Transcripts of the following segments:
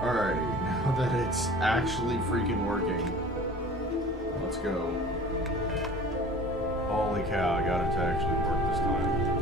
Alrighty, now that it's actually freaking working, let's go. Holy cow, I got it to actually work this time.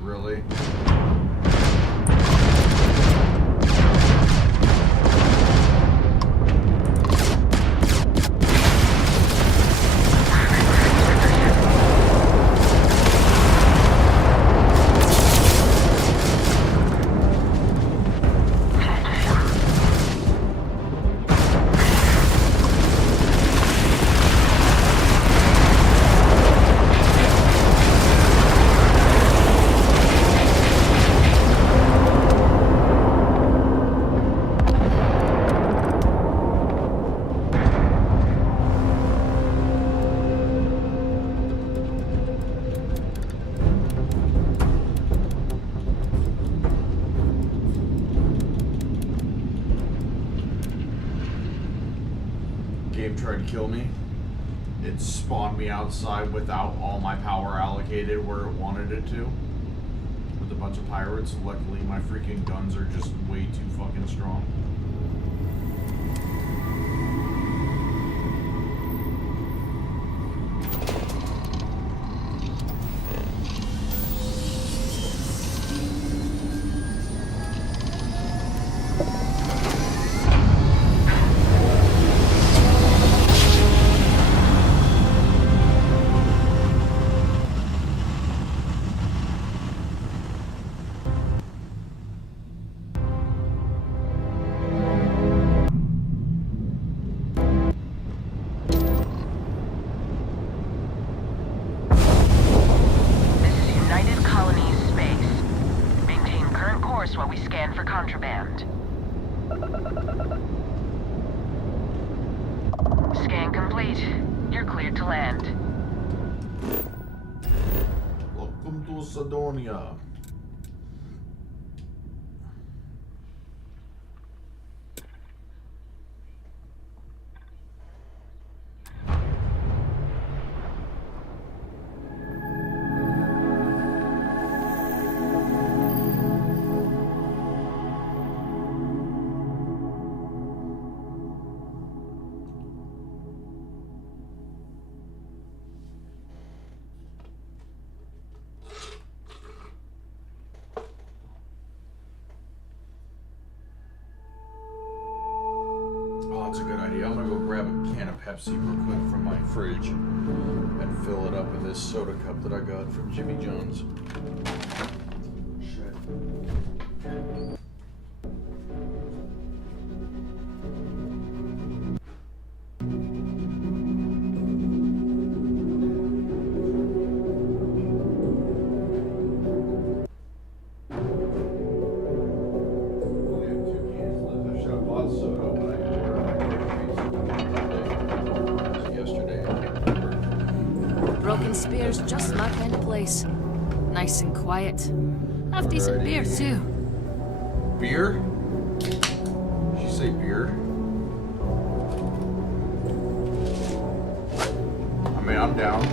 Really? Game tried to kill me. It spawned me outside without all my power allocated where it wanted it to. With a bunch of pirates. Luckily my freaking guns are just way too fucking strong. While we scan for contraband. Scan complete. You're cleared to land. Welcome to Sidonia. That's a good idea. I'm gonna go grab a can of Pepsi real quick from my fridge and fill it up in this soda cup that I got from Jimmy John's. Shit. Broken Spear's just my kind of place. Nice and quiet. Have decent beer, too. Beer? Did you say beer? I mean, I'm down.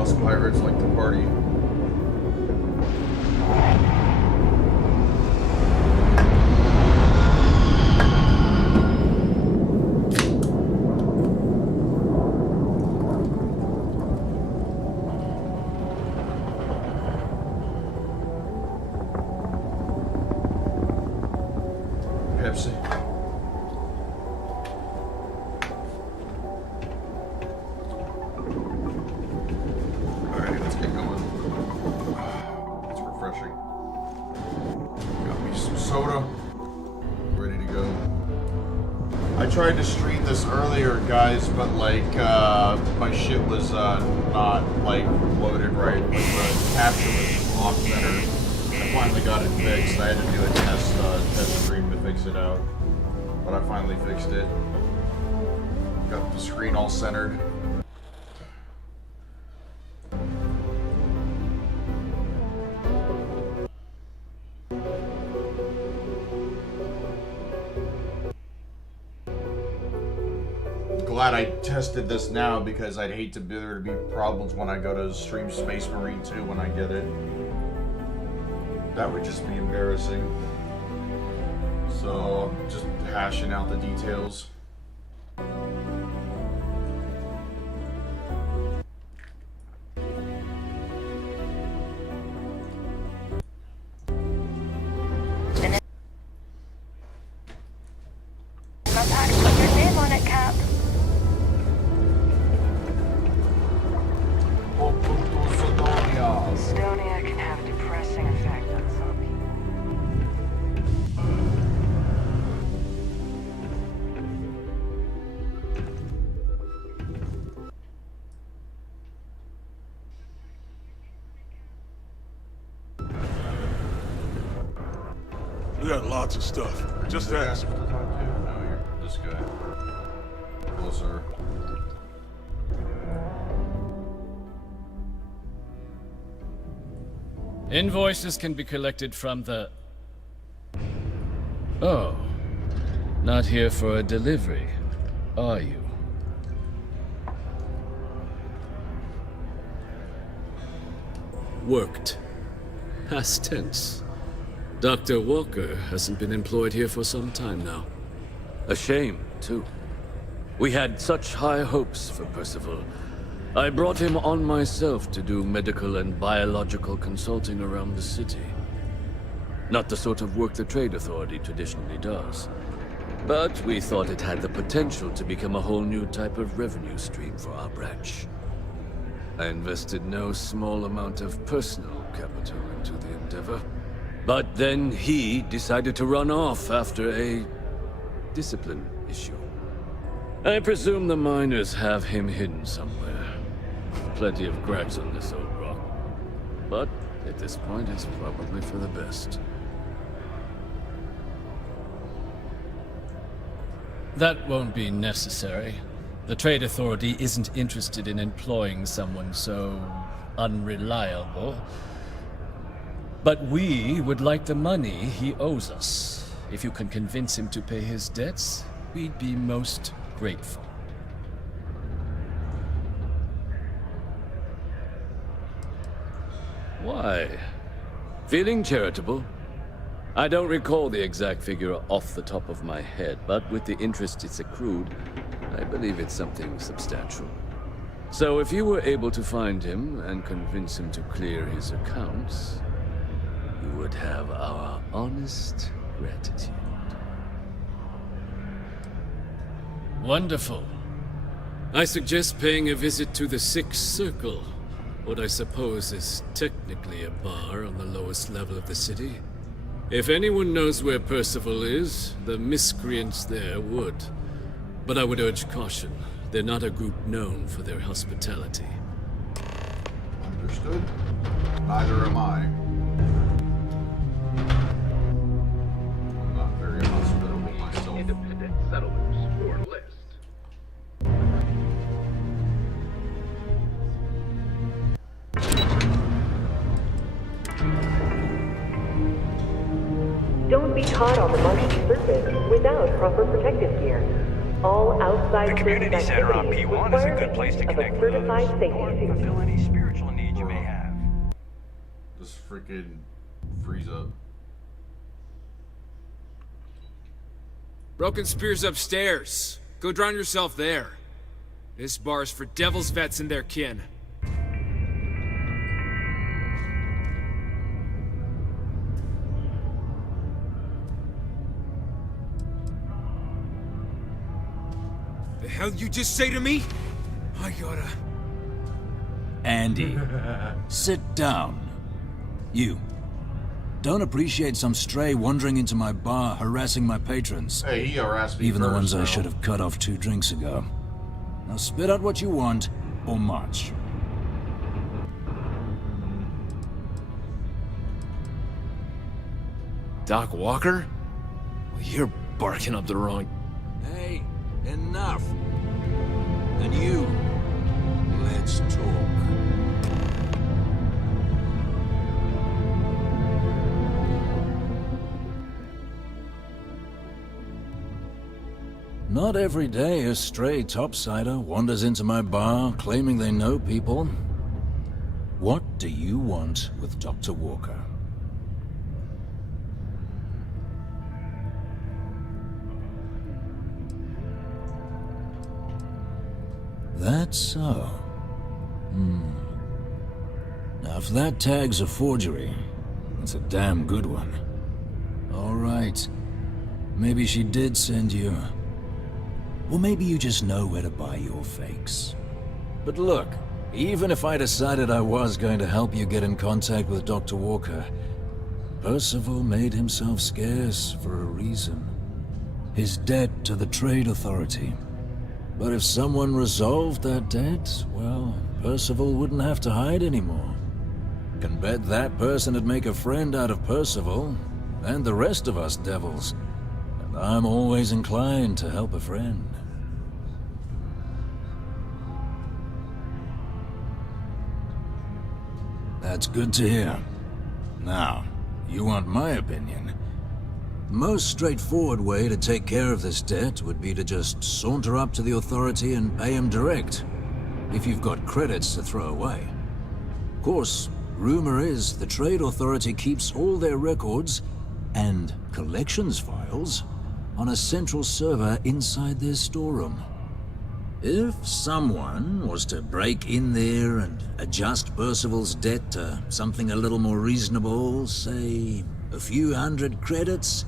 Us pirates like to party. Pepsi. Alright, let's get going. tried to stream this earlier, guys, but like my shit was not like loaded right. Like the capture was off center. I finally got it fixed. I had to do a test stream to fix it out, but I finally fixed it. Got the screen all centered. Glad I tested this now because I'd hate to there to be problems when I go to stream Space Marine 2 when I get it. That would just be embarrassing. So I'm just hashing out the details. My pack put your name on it, Cap. Estonia can have a depressing effect on some We got lots of stuff. Just ask. To talk to? No, you're this guy. Closer. Invoices can be collected from the... Oh. Not here for a delivery, are you? Worked. Past tense. Dr. Walker hasn't been employed here for some time now. A shame, too. We had such high hopes for Percival. I brought him on myself to do medical and biological consulting around the city. Not the sort of work the Trade Authority traditionally does. But we thought it had the potential to become a whole new type of revenue stream for our branch. I invested no small amount of personal capital into the endeavor. But then he decided to run off after a discipline issue. I presume the miners have him hidden somewhere. Plenty of cracks on this old rock. But at this point, it's probably for the best. That won't be necessary. The Trade Authority isn't interested in employing someone so unreliable. But we would like the money he owes us. If you can convince him to pay his debts, we'd be most grateful. Why? Feeling charitable? I don't recall the exact figure off the top of my head, but with the interest it's accrued, I believe it's something substantial. So if you were able to find him and convince him to clear his accounts, you would have our honest gratitude. Wonderful. I suggest paying a visit to the Sixth Circle, what I suppose is technically a bar on the lowest level of the city. If anyone knows where Percival is, the miscreants there would. But I would urge caution. They're not a group known for their hospitality. Understood. Neither am I. I'm not very hospitable myself. Independent settlers or list. Don't be caught on the Martian surface without proper protective gear. All outside The community center on P1 is a good place to connect with certified others. safety Or suit. fulfill any spiritual needs you may have. Just freaking freeze up. Broken Spear's upstairs. Go drown yourself there. This bar's for Devil's vets and their kin. The hell you just say to me? I gotta... Andy, sit down. You. Don't appreciate some stray wandering into my bar, harassing my patrons. Hey, he harassed me Even the first, ones I bro. should have cut off 2 drinks ago. Now spit out what you want, or march. Doc Walker? You're barking up the wrong... Hey, enough. And you, let's talk. Not every day a stray topsider wanders into my bar claiming they know people. What do you want with Dr. Walker? That's so. Now, if that tag's a forgery, it's a damn good one. All right. Maybe she did send you. Or maybe you just know where to buy your fakes. But look, even if I decided I was going to help you get in contact with Dr. Walker, Percival made himself scarce for a reason. His debt to the Trade Authority. But if someone resolved that debt, well, Percival wouldn't have to hide anymore. Can bet that person would make a friend out of Percival, and the rest of us devils. And I'm always inclined to help a friend. That's good to hear. Now, you want my opinion? The most straightforward way to take care of this debt would be to just saunter up to the Authority and pay him direct, if you've got credits to throw away. Of course, rumor is the Trade Authority keeps all their records and collections files on a central server inside their storeroom. If someone was to break in there and adjust Percival's debt to something a little more reasonable, say a few hundred credits,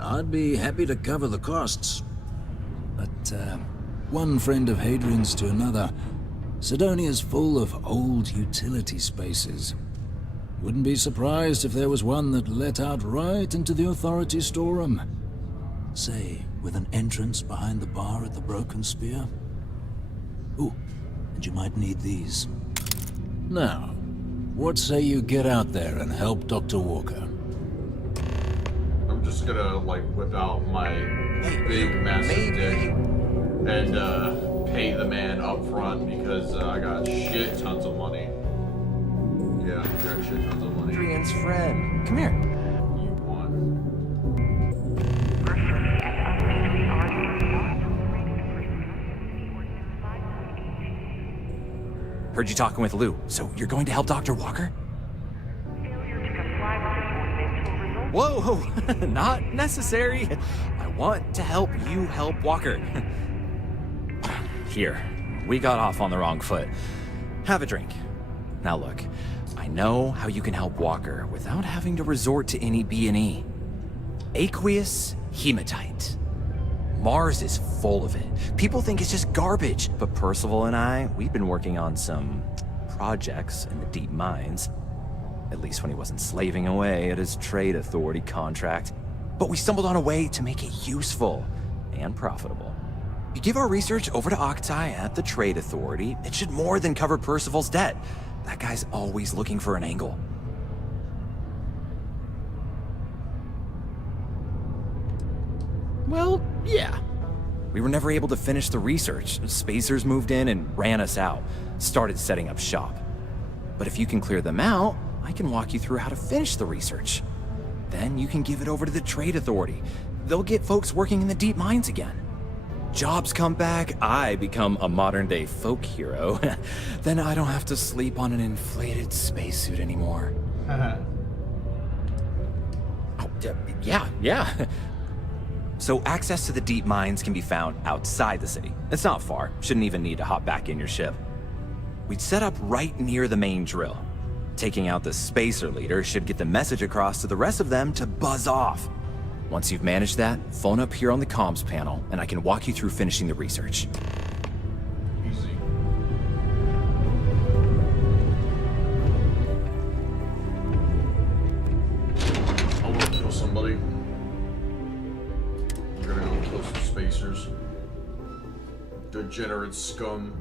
I'd be happy to cover the costs. But one friend of Hadrian's to another, Sidonia's full of old utility spaces. Wouldn't be surprised if there was one that let out right into the Authority storeroom. Say, with an entrance behind the bar at the Broken Spear. Ooh, and you might need these. Now, what say you get out there and help Dr. Walker? I'm just gonna, like, whip out my big, massive dick and, pay the man up front because I got shit tons of money. Yeah, I got shit tons of money. Adrian's friend. Come here. You won. Heard you talking with Lou. So you're going to help Dr. Walker? Whoa, not necessary. I want to help you help Walker. Here, we got off on the wrong foot. Have a drink. Now look, I know how you can help Walker without having to resort to any B&E. Aqueous hematite. Mars is full of it. People think it's just garbage, but Percival and I, we've been working on some projects in the deep mines. At least when he wasn't slaving away at his Trade Authority contract. But we stumbled on a way to make it useful and profitable. You give our research over to Octai at the Trade Authority, it should more than cover Percival's debt. That guy's always looking for an angle. Well, yeah. We were never able to finish the research. Spacers moved in and ran us out. Started setting up shop. But if you can clear them out, I can walk you through how to finish the research. Then you can give it over to the Trade Authority. They'll get folks working in the deep mines again. Jobs come back, I become a modern-day folk hero. Then I don't have to sleep on an inflated spacesuit anymore. Oh, yeah. So access to the deep mines can be found outside the city. It's not far. Shouldn't even need to hop back in your ship. We'd set up right near the main drill. Taking out the spacer leader should get the message across to the rest of them to buzz off. Once you've managed that, phone up here on the comms panel, and I can walk you through finishing the research. Easy. degenerate scum.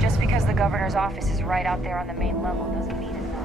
Just because the governor's office is right out there on the main level doesn't mean it's not.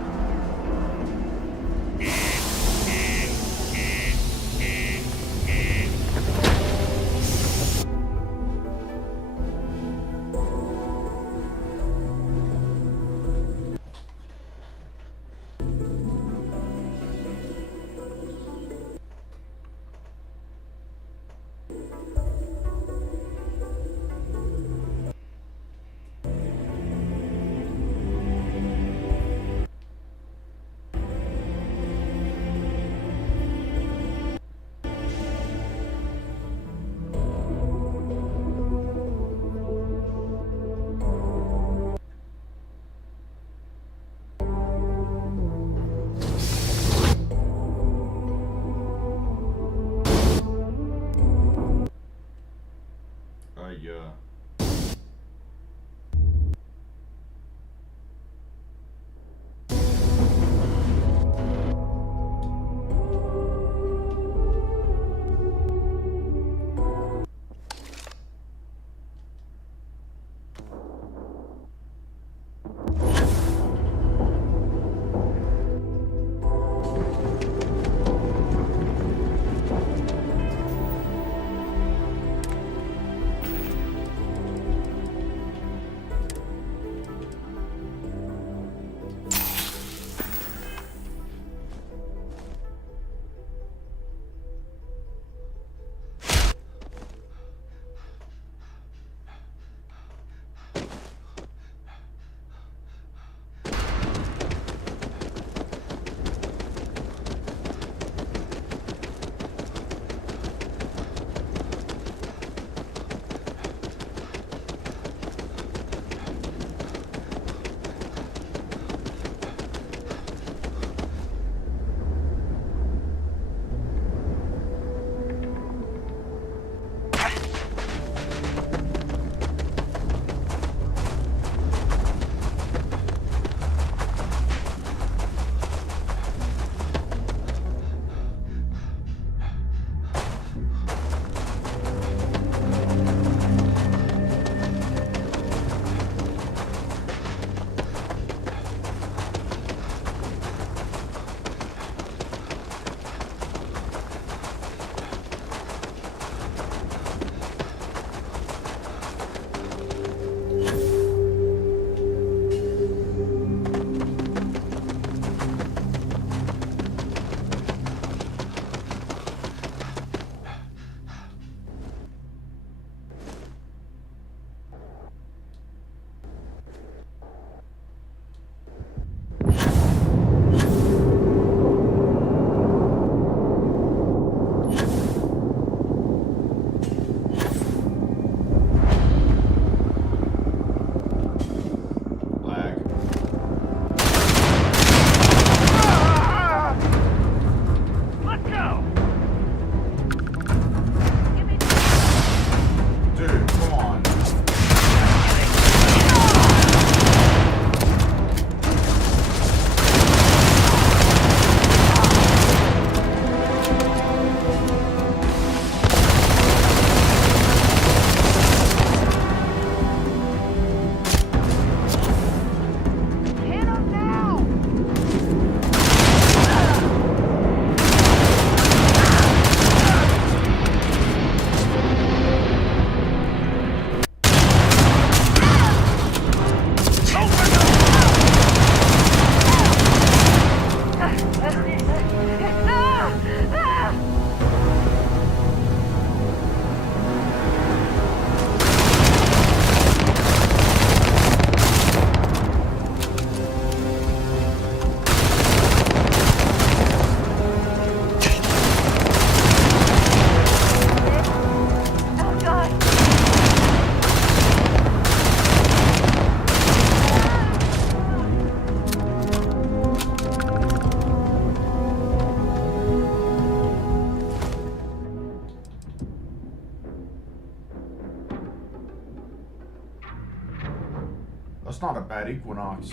That's not a bad Equinox.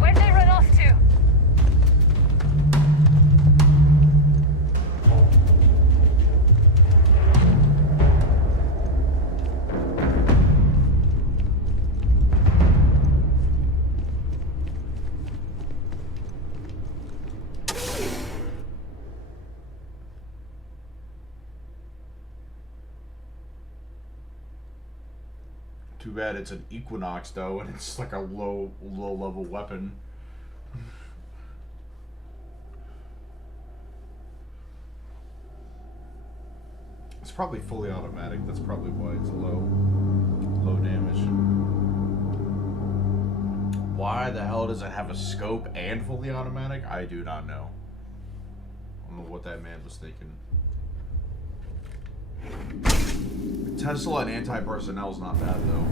Where'd they run off to? Too bad it's an Equinox though, and it's like a low level weapon. It's probably fully automatic. That's probably why it's low damage. Why the hell does it have a scope and fully automatic? I do not know. I don't know what that man was thinking. Tesla and anti-personnel is not bad though.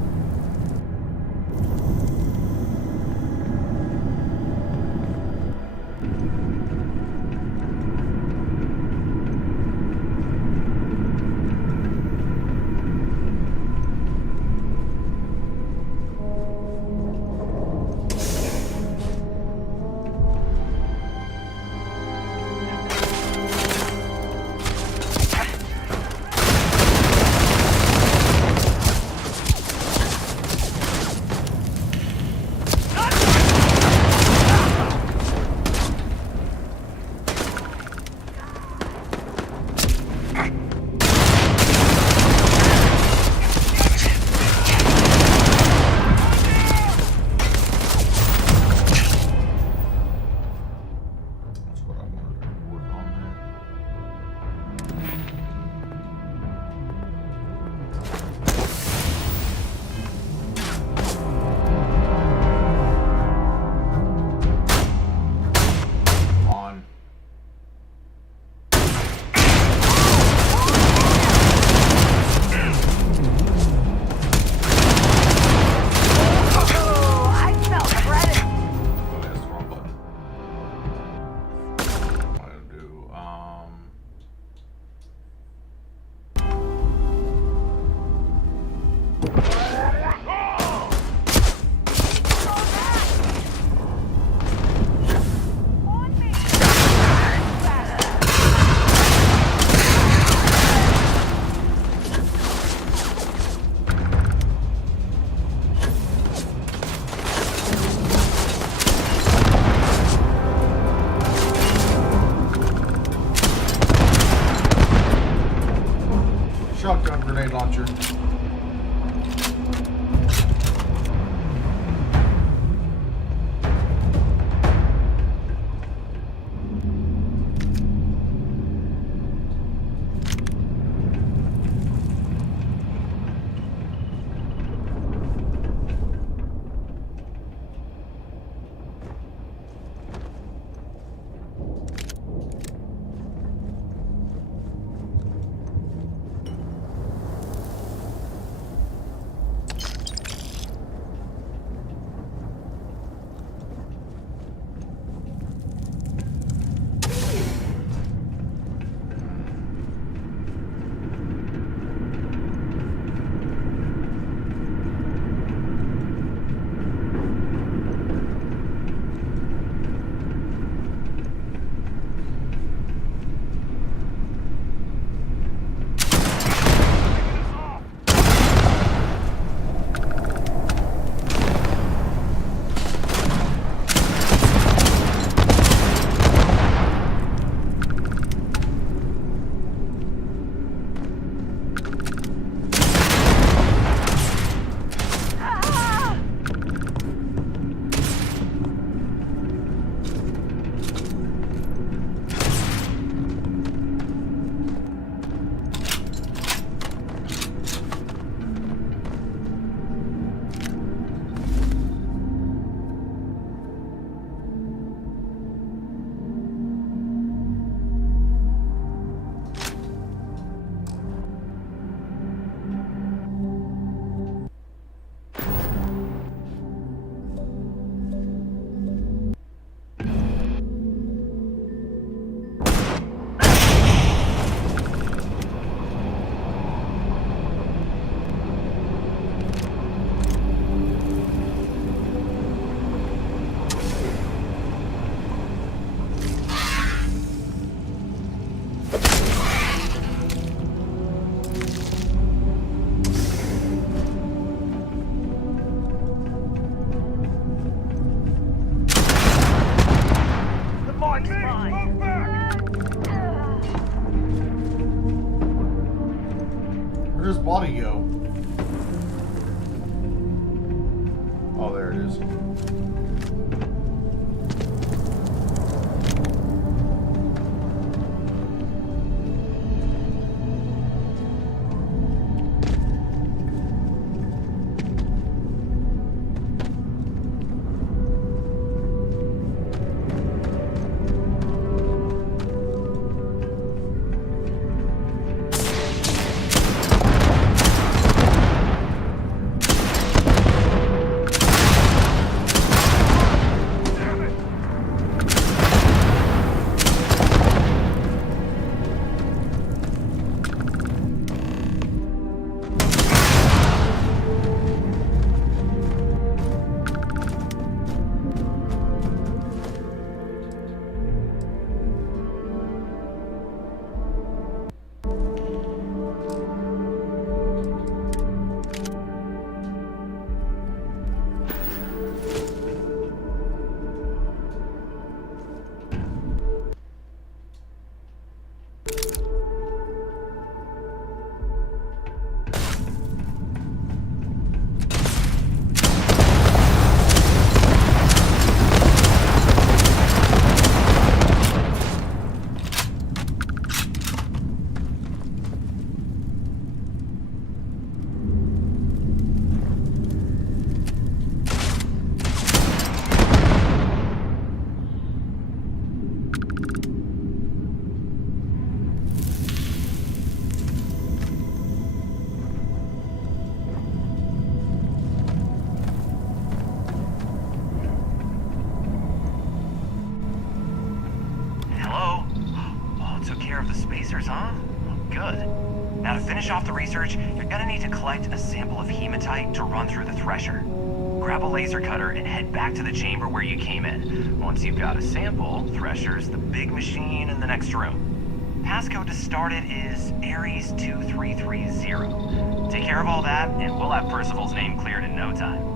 Shotgun grenade launcher. Where'd his body go? Oh, there it is. Huh? Good. Now to finish off the research, you're gonna need to collect a sample of hematite to run through the thresher. Grab a laser cutter and head back to the chamber where you came in. Once you've got a sample, Thresher's the big machine in the next room. Passcode to start it is Ares 2330. Take care of all that, and we'll have Percival's name cleared in no time.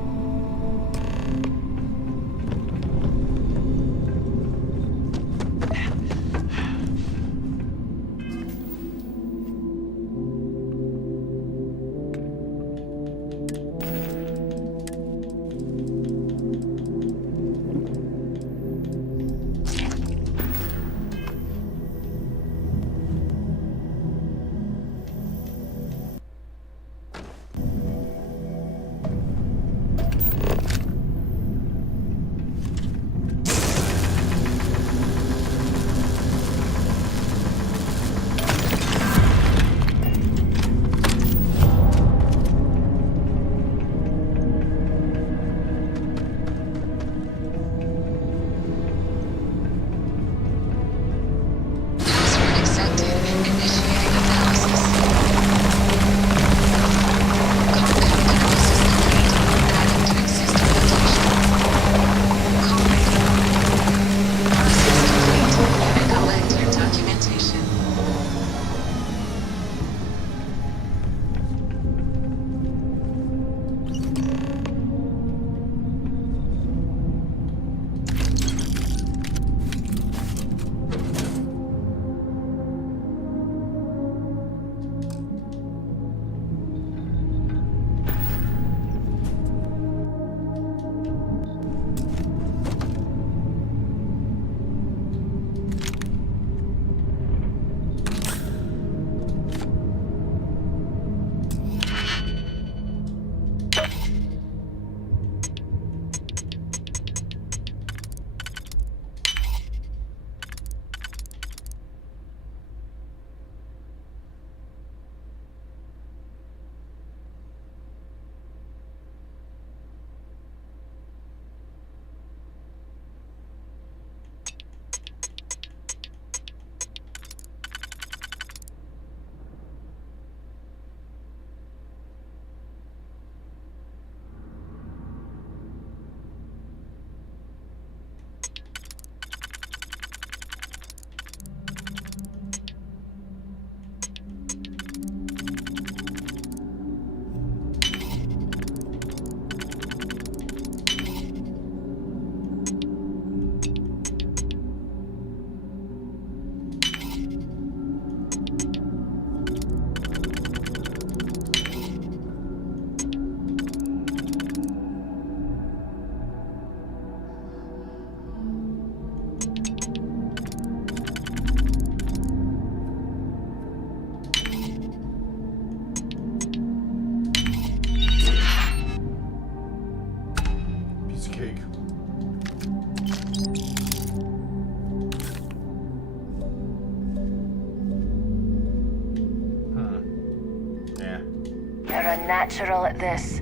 You're a natural at this.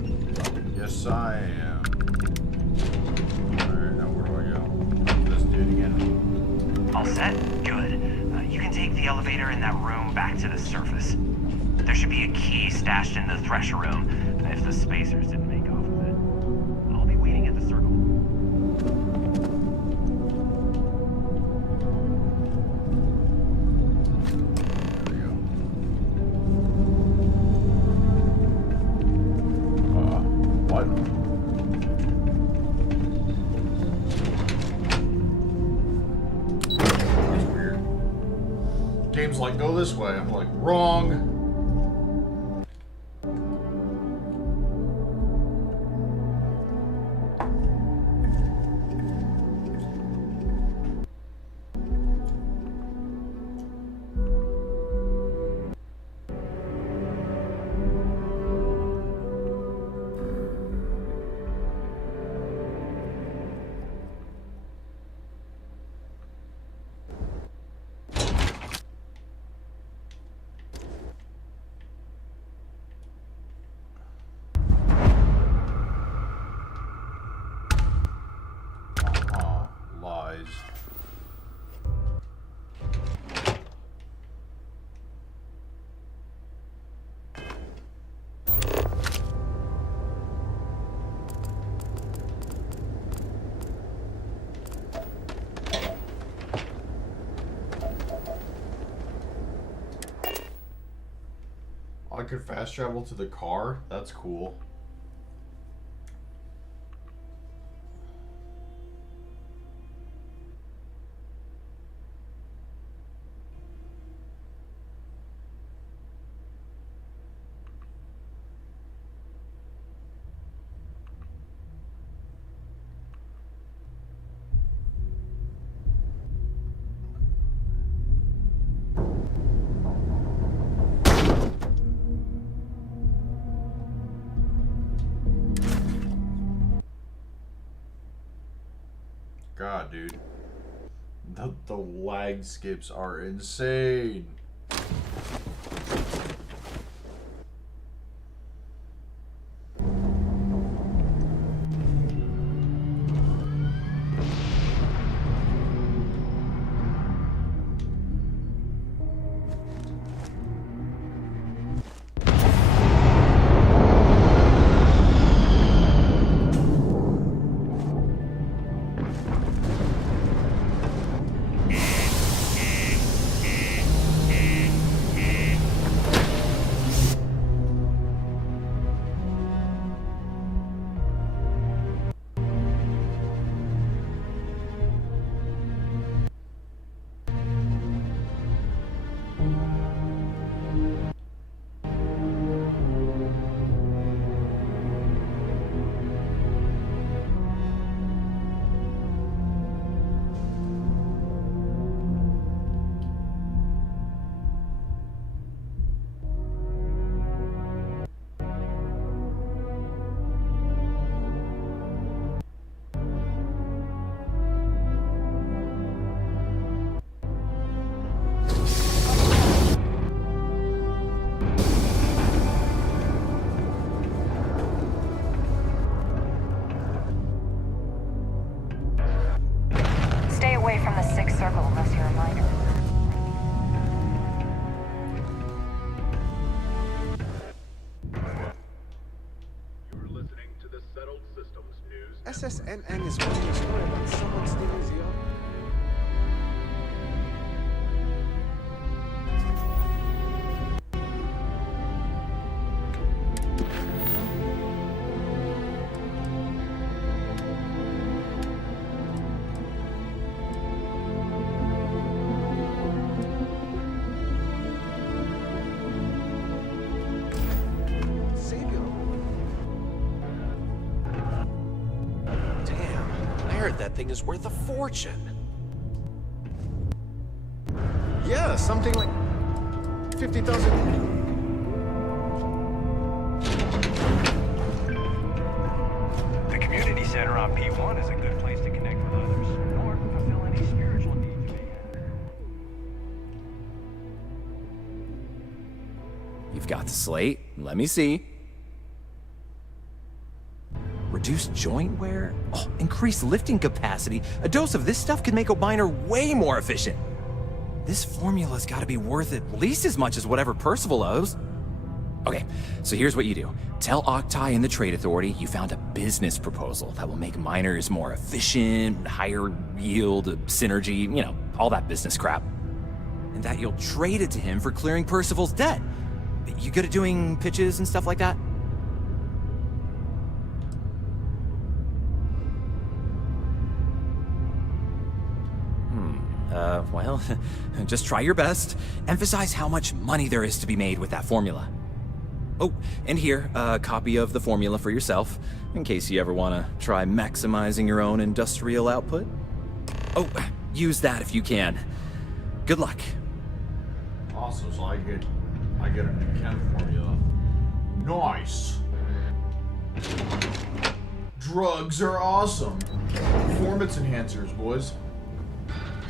Yes, I am. Alright, now where do I go? This dude again. All set? Good. You can take the elevator in that room back to the surface. There should be a key stashed in the thresher room if the spacers didn't make off with it. I'll be waiting at the circle. There we go. What? That's weird. Game's like, go this way. I'm like, wrong. Lies. I could fast travel to the car? That's cool. God, dude. The lag skips are insane. Stay away from the sixth circle unless you're a minor. You're listening to the Settled Systems News. SSNN is running a story about someone stealing the That thing is worth a fortune. Yeah, something like 50,000. The community center on P1 is a good place to connect with others, or fulfill any spiritual needs you may have. You've got the slate. Let me see. reduced joint wear, increased lifting capacity. A dose of this stuff could make a miner way more efficient. This formula's gotta be worth at least as much as whatever Percival owes. Okay, so here's what you do. Tell Octai and the Trade Authority you found a business proposal that will make miners more efficient, higher yield, synergy, you know, all that business crap. And that you'll trade it to him for clearing Percival's debt. You good at doing pitches and stuff like that? Well, just try your best. Emphasize how much money there is to be made with that formula. Oh, and here, a copy of the formula for yourself, in case you ever want to try maximizing your own industrial output. Oh, use that if you can. Good luck. Awesome, so I get a new chem formula. Nice. Drugs are awesome. Performance enhancers, boys.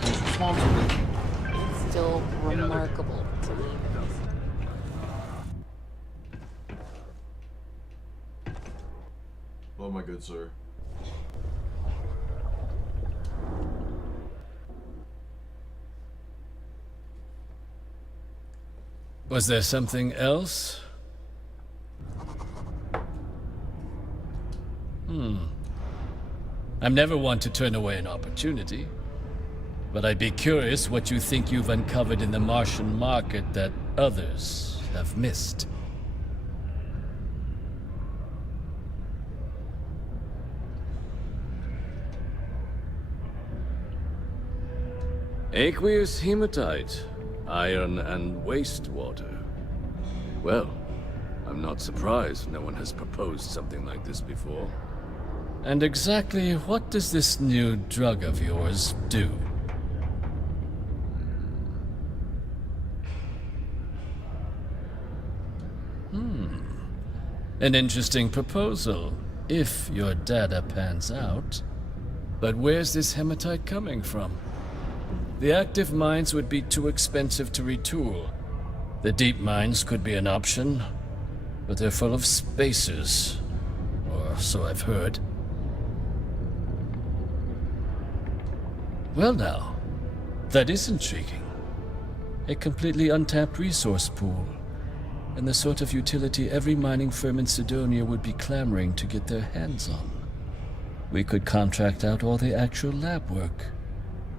Use responsibly. It's still remarkable to me. Oh, my good sir. Was there something else? I'm never one to turn away an opportunity, but I'd be curious what you think you've uncovered in the Martian market that others have missed. Aqueous hematite, iron and wastewater. Well, I'm not surprised no one has proposed something like this before. And exactly what does this new drug of yours do? An interesting proposal, if your data pans out. But where's this hematite coming from? The active mines would be too expensive to retool. The deep mines could be an option, but they're full of spacers, or so I've heard. Well now, that is intriguing. A completely untapped resource pool, and the sort of utility every mining firm in Sidonia would be clamoring to get their hands on. We could contract out all the actual lab work,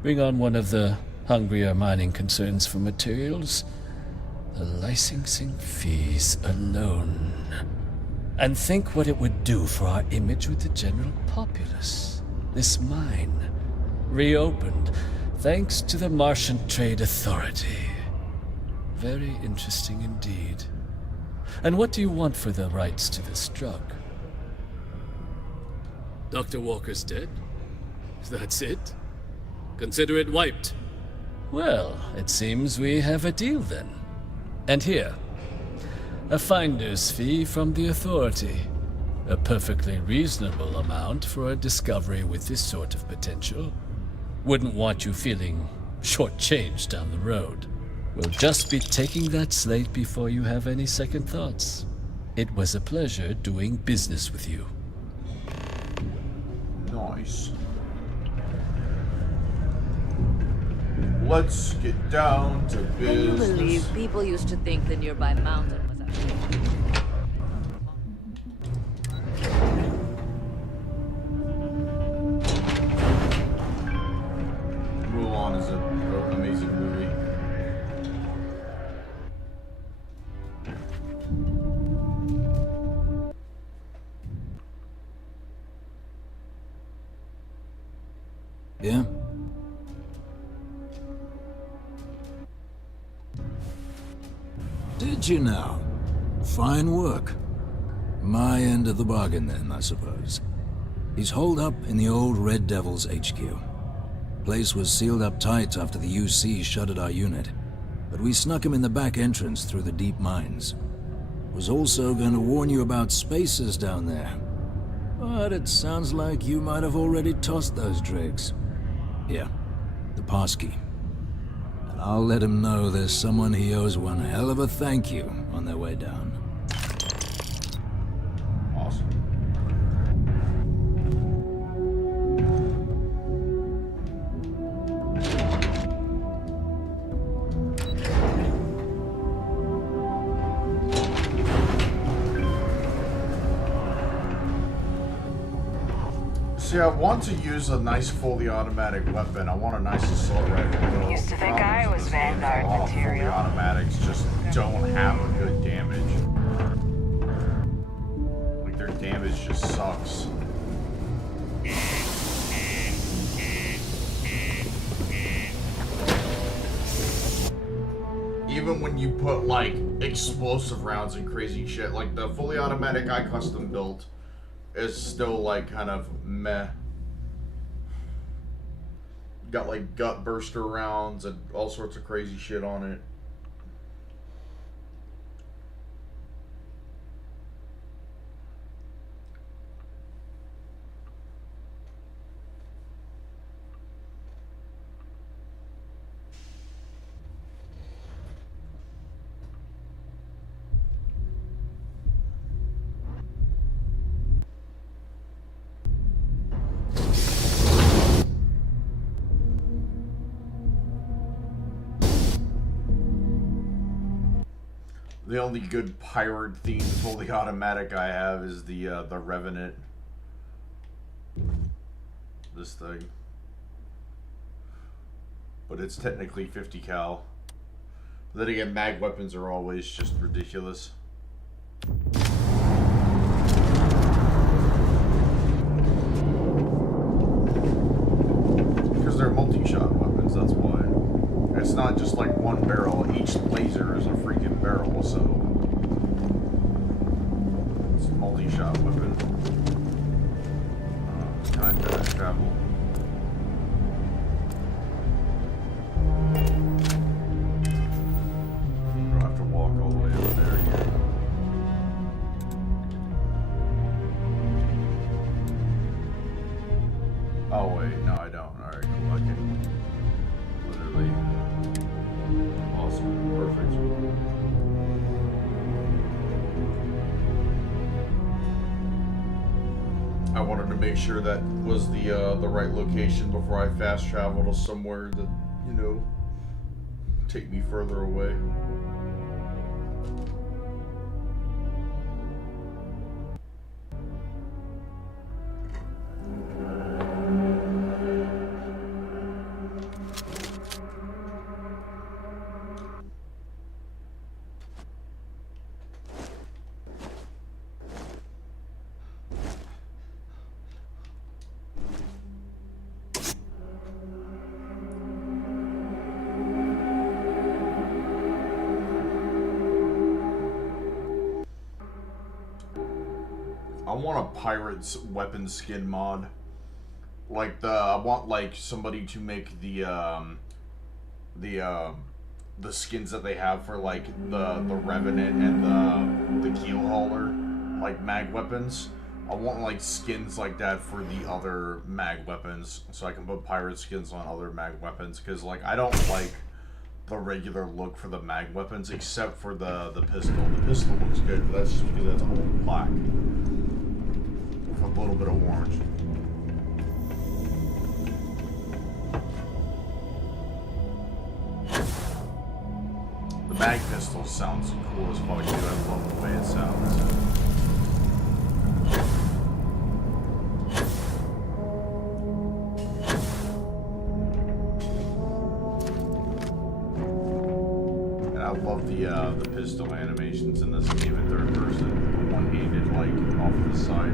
bring on one of the hungrier mining concerns for materials, the licensing fees alone. And think what it would do for our image with the general populace. This mine, reopened, thanks to the Martian Trade Authority. Very interesting indeed. And what do you want for the rights to this drug? Dr. Walker's dead? That's it? Consider it wiped. Well, it seems we have a deal then. And here, a finder's fee from the Authority. A perfectly reasonable amount for a discovery with this sort of potential. Wouldn't want you feeling shortchanged down the road. We'll just be taking that slate before you have any second thoughts. It was a pleasure doing business with you. Nice. Let's get down to Can you business. believe people used to think the nearby mountain was actually... Mulan is an amazing movie. Yeah? Did you now? Fine work. My end of the bargain then, I suppose. He's holed up in the old Red Devil's HQ. Place was sealed up tight after the UC shuttered our unit, but we snuck him in the back entrance through the deep mines. Was also going to warn you about spacers down there, but it sounds like you might have already tossed those dregs. Here, the passkey. And I'll let him know there's someone he owes one hell of a thank you on their way down. Awesome. See, I want to use a nice fully automatic weapon. I want a nice assault rifle. Used to think I was vanguard material. Fully automatics just don't have a good damage. Like, their damage just sucks. Even when you put, like, explosive rounds and crazy shit, like the fully automatic I custom built is still, like, kind of meh. Got, like, gut burster rounds and all sorts of crazy shit on it. The only good pirate themed fully automatic I have is the Revenant. This thing. But it's technically 50 cal. But then again, mag weapons are always just ridiculous. Because they're multi-shot weapons, that's why. It's not just like one barrel. Each laser is a freaking barrel, so it's a multi-shot weapon. Can I fast travel? Do I have to walk all the way over there again? Oh wait, no I don't. Alright, cool, I can literally. Awesome, perfect. I wanted to make sure that was the right location before I fast travel to somewhere that, you know, take me further away. I want a pirate's weapon skin mod. Like I want like somebody to make the skins that they have for like the Revenant and the keel hauler, like mag weapons. I want like skins like that for the other mag weapons, so I can put pirate skins on other mag weapons. Because like I don't like the regular look for the mag weapons, except for the pistol. The pistol looks good, but that's just because that's all black. A little bit of orange. The mag pistol sounds cool as fuck, dude. I love the way it sounds. And I love the pistol animations in this game in third person. One-handed, like, off to the side.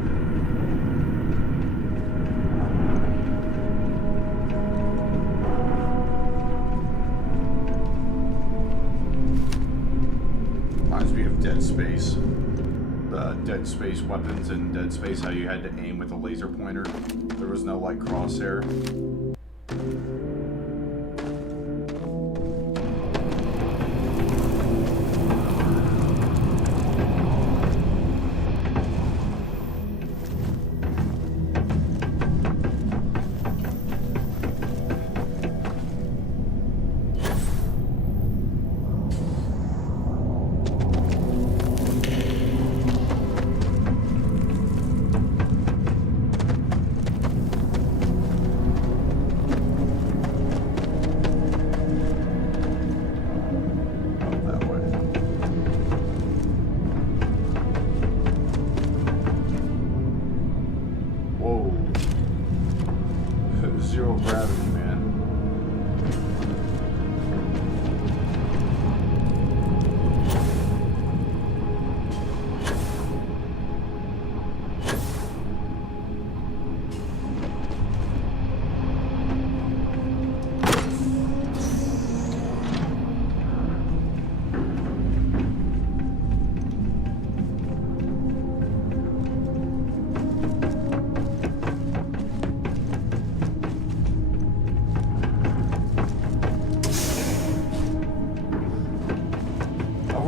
Reminds me of Dead Space. The Dead Space weapons in Dead Space, how you had to aim with a laser pointer. There was no, like, crosshair.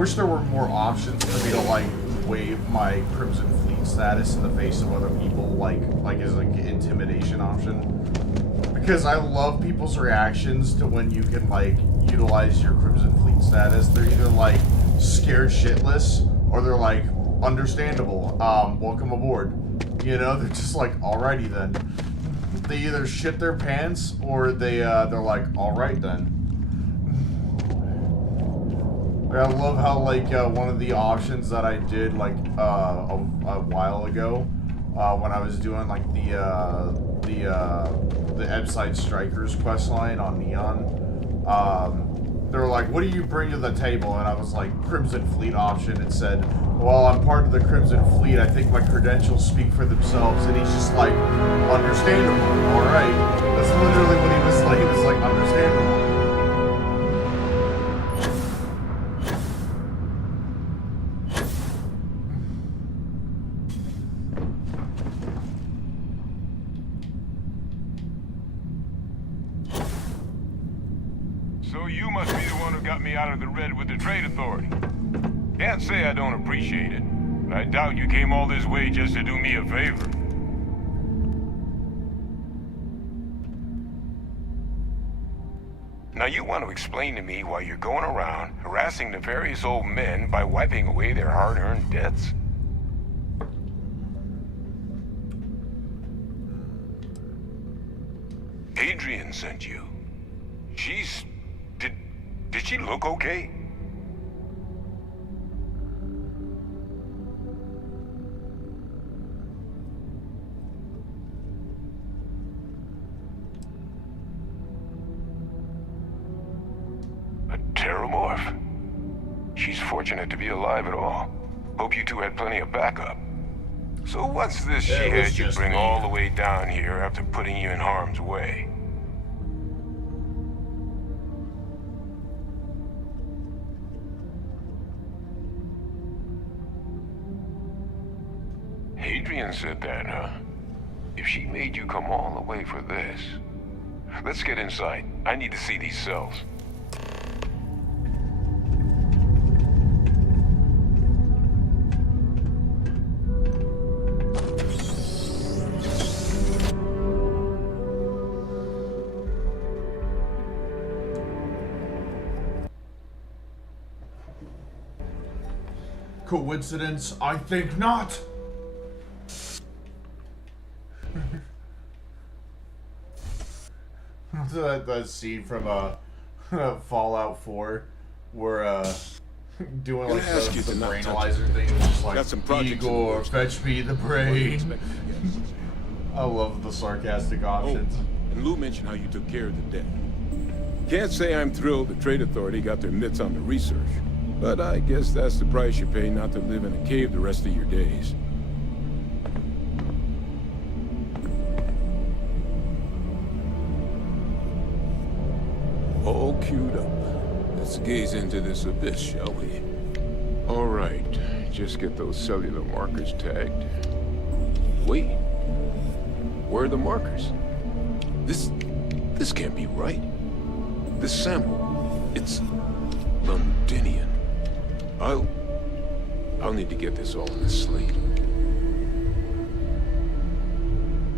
wish there were more options for me to like waive my Crimson Fleet status in the face of other people, like as like an intimidation option. Because I love people's reactions to when you can like utilize your Crimson Fleet status. They're either like scared shitless or they're like understandable. Welcome aboard. You know, they're just like, alrighty then. They either shit their pants or they're like, alright then. I love how like one of the options that I did like a while ago when I was doing like the Ebside Strikers questline on Neon. They were like, what do you bring to the table? And I was like, Crimson Fleet option. It said, well, I'm part of the Crimson Fleet. I think my credentials speak for themselves. And he's just like, understandable. All right. That's literally what he was like. He was like, understandable. So you must be the one who got me out of the red with the trade authority. Can't say I don't appreciate it, but I doubt you came all this way just to do me a favor. Now you want to explain to me why you're going around harassing nefarious old men by wiping away their hard-earned debts? Adrian sent you. Did she look okay? A terramorph? She's fortunate to be alive at all. Hope you two had plenty of backup. So what's this she had you bring all the way down here after putting you in harm's way? Adrian said that, huh? If she made you come all the way for this... Let's get inside. I need to see these cells. Coincidence? I think not. that scene from Fallout 4 where doing like the brainalyzer thing, just like Igor, fetch me the brain. I love the sarcastic options. Oh, and Lou mentioned how you took care of the debt. Can't say I'm thrilled the Trade Authority got their mitts on the research, but I guess that's the price you pay not to live in a cave the rest of your days. All queued up. Let's gaze into this abyss, shall we? All right, just get those cellular markers tagged. Wait, where are the markers? This can't be right. This sample, it's Londinian. I'll need to get this all in a slate.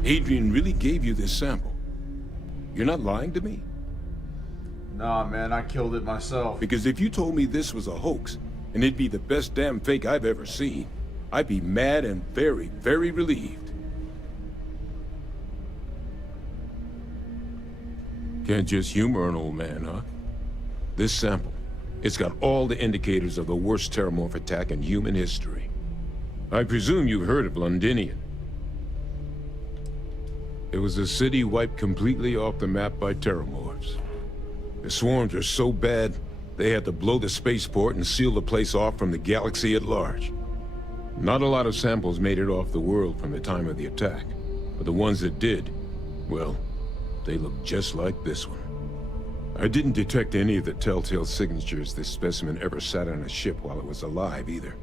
Adrian really gave you this sample. You're not lying to me? Nah, man, I killed it myself. Because if you told me this was a hoax, and it'd be the best damn fake I've ever seen, I'd be mad and very, very relieved. Can't just humor an old man, huh? This sample, it's got all the indicators of the worst terramorph attack in human history. I presume you've heard of Londinian. It was a city wiped completely off the map by terramorphs. The swarms are so bad, they had to blow the spaceport and seal the place off from the galaxy at large. Not a lot of samples made it off the world from the time of the attack, but the ones that did, well, they look just like this one. I didn't detect any of the telltale signatures this specimen ever sat on a ship while it was alive, either.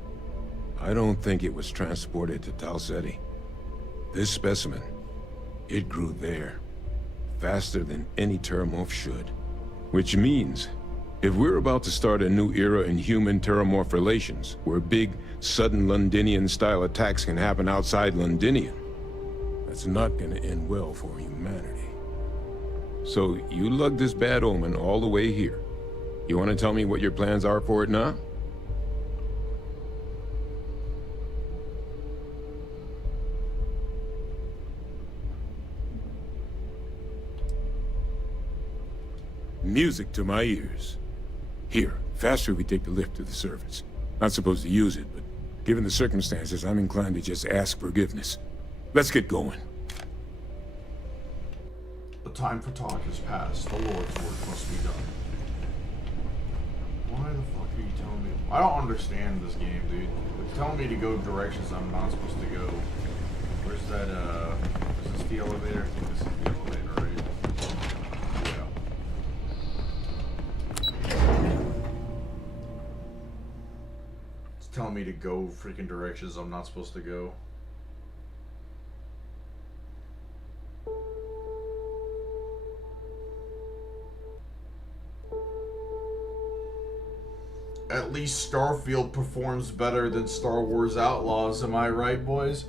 I don't think it was transported to Tal Ceti. This specimen, it grew there, faster than any terramorph should. Which means If we're about to start a new era in human-terramorph relations, where big, sudden Londinian-style attacks can happen outside Londinian, that's not gonna end well for humanity. So, you lugged this bad omen all the way here. You want to tell me what your plans are for it now? Music to my ears. Here, faster we take the lift to the surface. Not supposed to use it, but given the circumstances, I'm inclined to just ask forgiveness. Let's get going. The time for talk is past. The Lord's work must be done. Why the fuck are you telling me? I don't understand this game, dude. It's telling me to go directions I'm not supposed to go. Where's that, is this the elevator? I think this is the elevator, right? Telling me to go freaking directions I'm not supposed to go. At least Starfield performs better than Star Wars Outlaws, am I right, boys?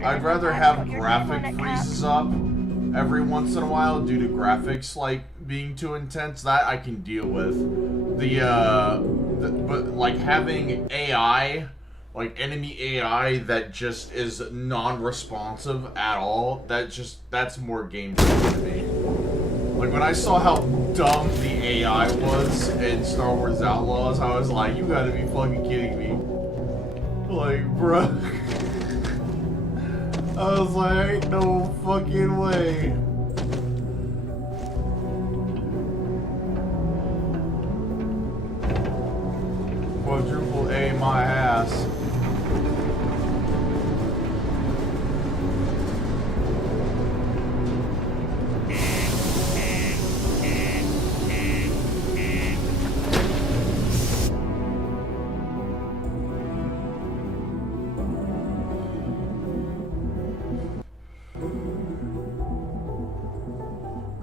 I'd rather have graphic freezes up every once in a while due to graphics like being too intense. That I can deal with. But like having AI, like enemy AI that just is non-responsive at all, that's more game to me. Like when I saw how dumb the AI was in Star Wars Outlaws, I was like, you gotta be fucking kidding me. Like, bruh. I was like, ain't no fucking way. Quadruple A my ass.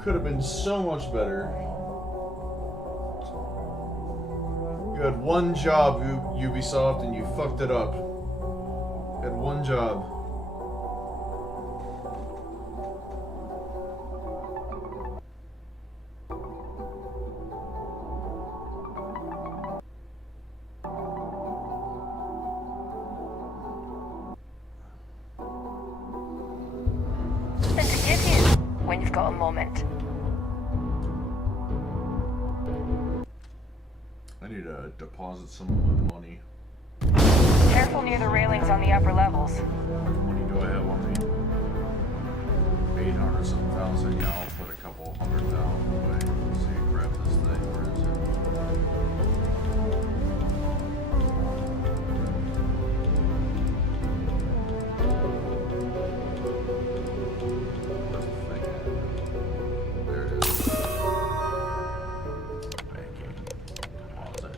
Could have been so much better. You had one job, Ubisoft, and you fucked it up. You had one job. And to give you when you've got a moment. I need to deposit some of my money. Careful near the railings on the upper levels. How much money do I have on me? 800 something thousand. Yeah, I'll put a couple $100,000 away. Let's see, grab this thing. Where is it? There it is. Banking. Deposit.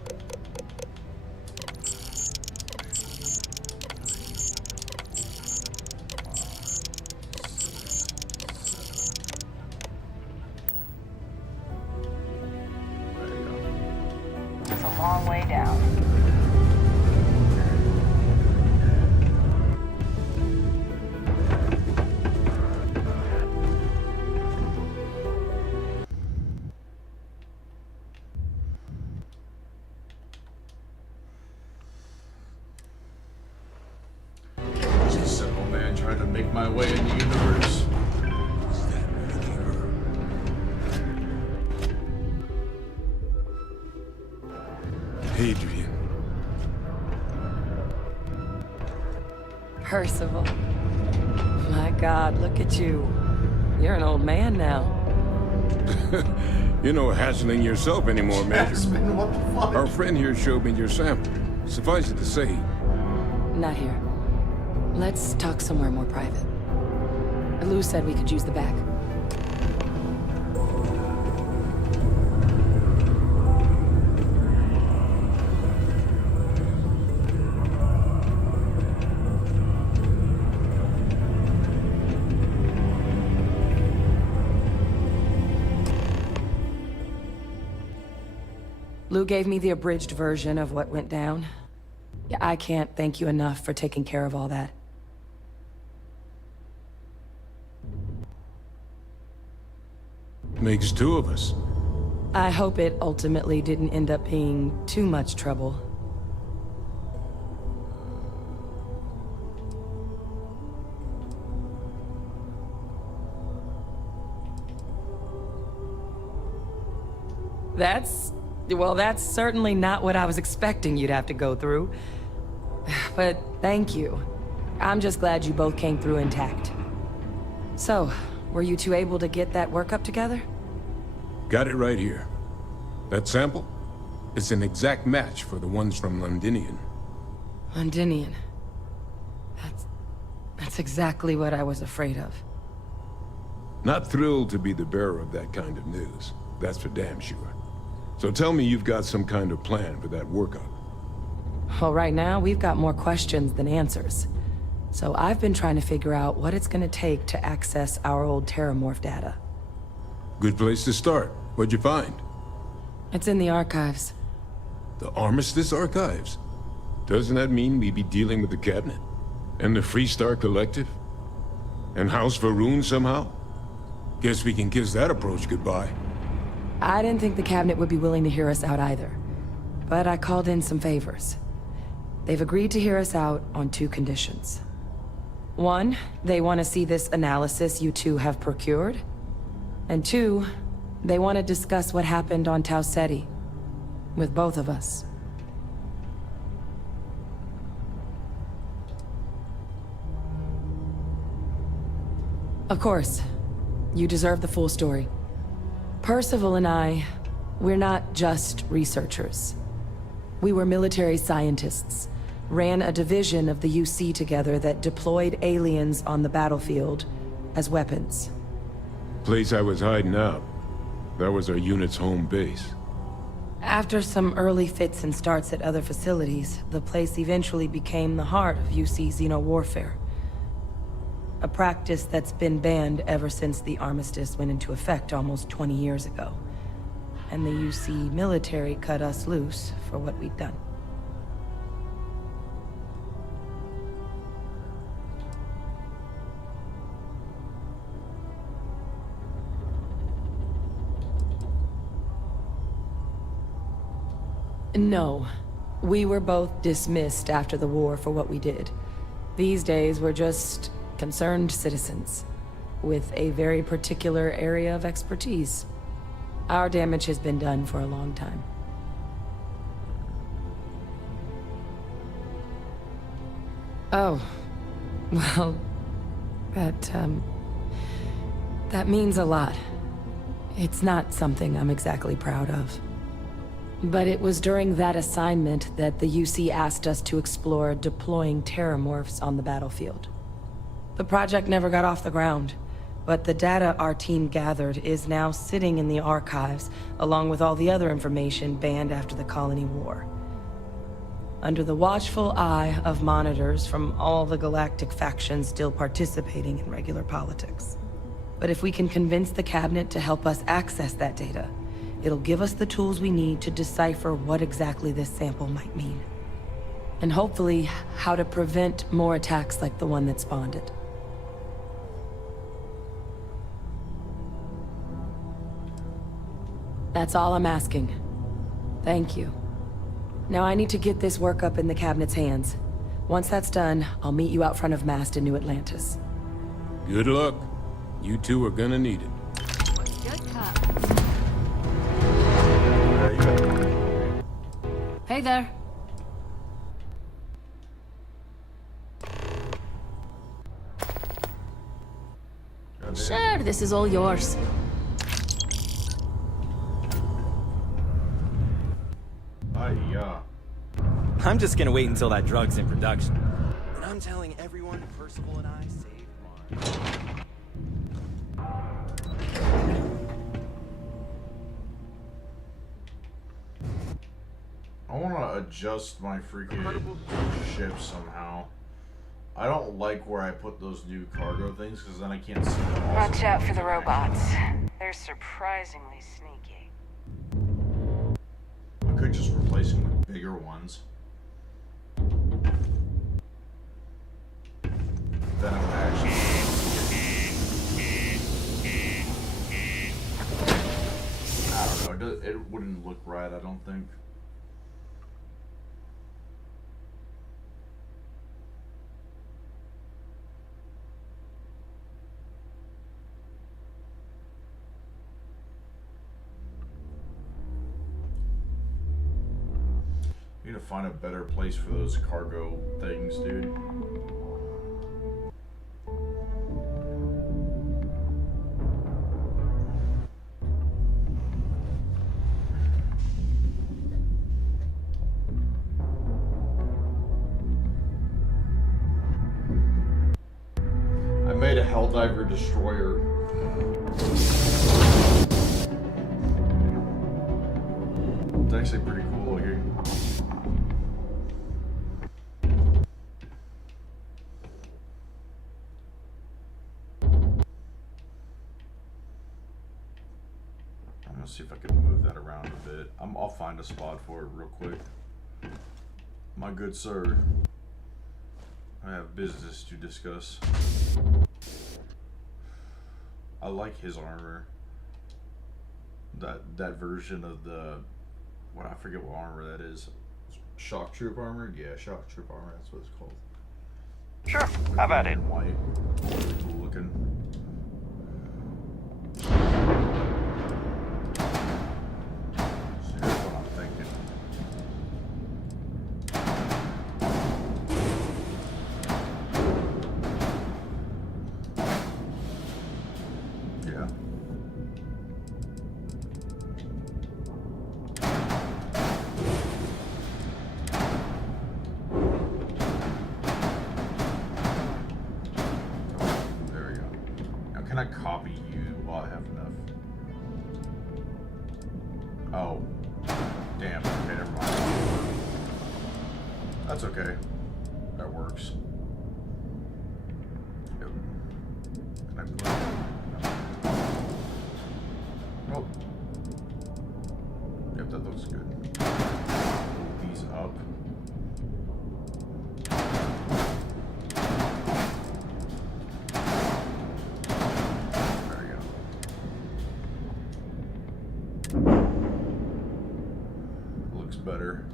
It's a long way down. Just sitting on Trying to make my way in the universe. Adrian. Percival. My God, look at you. You're an old man now. You're no hassling yourself anymore, Major. Jasmine, what the fuck? Our friend here showed me your sample. Suffice it to say, Not here. Let's talk somewhere more private. Lou said we could use the back. Lou gave me the abridged version of what went down. Yeah, I can't thank you enough for taking care of all that. makes two of us. I hope it ultimately didn't end up being too much trouble. That's certainly not what I was expecting you'd have to go through. But thank you. I'm just glad you both came through intact. So, were you two able to get that workup together? Got it right here. That sample? It's an exact match for the ones from Londinian. Londinian. That's exactly what I was afraid of. Not thrilled to be the bearer of that kind of news. That's for damn sure. So tell me you've got some kind of plan for that workup. Well, right now, we've got more questions than answers. So I've been trying to figure out what it's gonna take to access our old Terramorph data. Good place to start. What'd you find? It's in the archives. The Armistice Archives? Doesn't that mean we'd be dealing with the Cabinet? And the Freestar Collective? And House Varun somehow? Guess we can kiss that approach goodbye. I didn't think the Cabinet would be willing to hear us out either. But I called in some favors. They've agreed to hear us out on two conditions. One, they want to see this analysis you two have procured. And two, they want to discuss what happened on Tau Ceti. With both of us. Of course, you deserve the full story. Percival and I, we're not just researchers. We were military scientists, ran a division of the UC together that deployed aliens on the battlefield as weapons. Place I was hiding out. That was our unit's home base. After some early fits and starts at other facilities, the place eventually became the heart of UC xeno-warfare. A practice that's been banned ever since the armistice went into effect almost 20 years ago. And the UC military cut us loose for what we'd done. No. We were both dismissed after the war for what we did. These days, we're just concerned citizens with a very particular area of expertise. Our damage has been done for a long time. Oh. Well, that means a lot. It's not something I'm exactly proud of. But it was during that assignment that the UC asked us to explore deploying Terramorphs on the battlefield. The project never got off the ground, but the data our team gathered is now sitting in the archives, along with all the other information banned after the Colony War. Under the watchful eye of monitors from all the galactic factions still participating in regular politics. But if we can convince the Cabinet to help us access that data, it'll give us the tools we need to decipher what exactly this sample might mean. And hopefully, how to prevent more attacks like the one that spawned it. That's all I'm asking. Thank you. Now I need to get this work up in the Cabinet's hands. Once that's done, I'll meet you out front of Mast in New Atlantis. Good luck. You two are gonna need it. Good cut. Hey there. Sure, this is all yours. I'm just gonna wait until that drug's in production. And I'm telling everyone Percival and I saved I want to adjust my freaking ship somehow. I don't like where I put those new cargo things because then I can't see them. Watch out for the robots. They're surprisingly sneaky. I could just replace them with bigger ones. Then I would actually. I don't know. It wouldn't look right, I don't think. Need to find a better place for those cargo things, dude. I made a Helldiver destroyer. It's actually pretty cool looking. See if I can move that around a bit. I'll find a spot for it real quick. My good sir, I have business to discuss. I like his armor. That version of the, I forget what armor that is. Shock troop armor? Yeah, shock troop armor. That's what it's called. Sure. How about it? White. Really cool looking. Can I copy you while I have enough? Oh. Damn. Okay, never mind. That's okay. That works. Yep. Can I put... No. Nope. Yep, that looks good. Move these up. Better.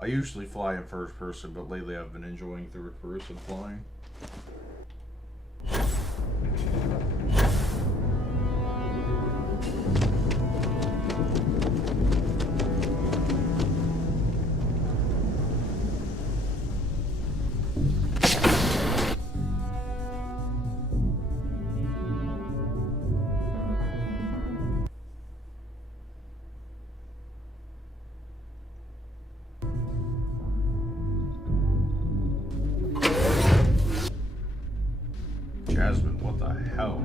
I usually fly in first person, but lately I've been enjoying third person flying. Jasmine, what the hell?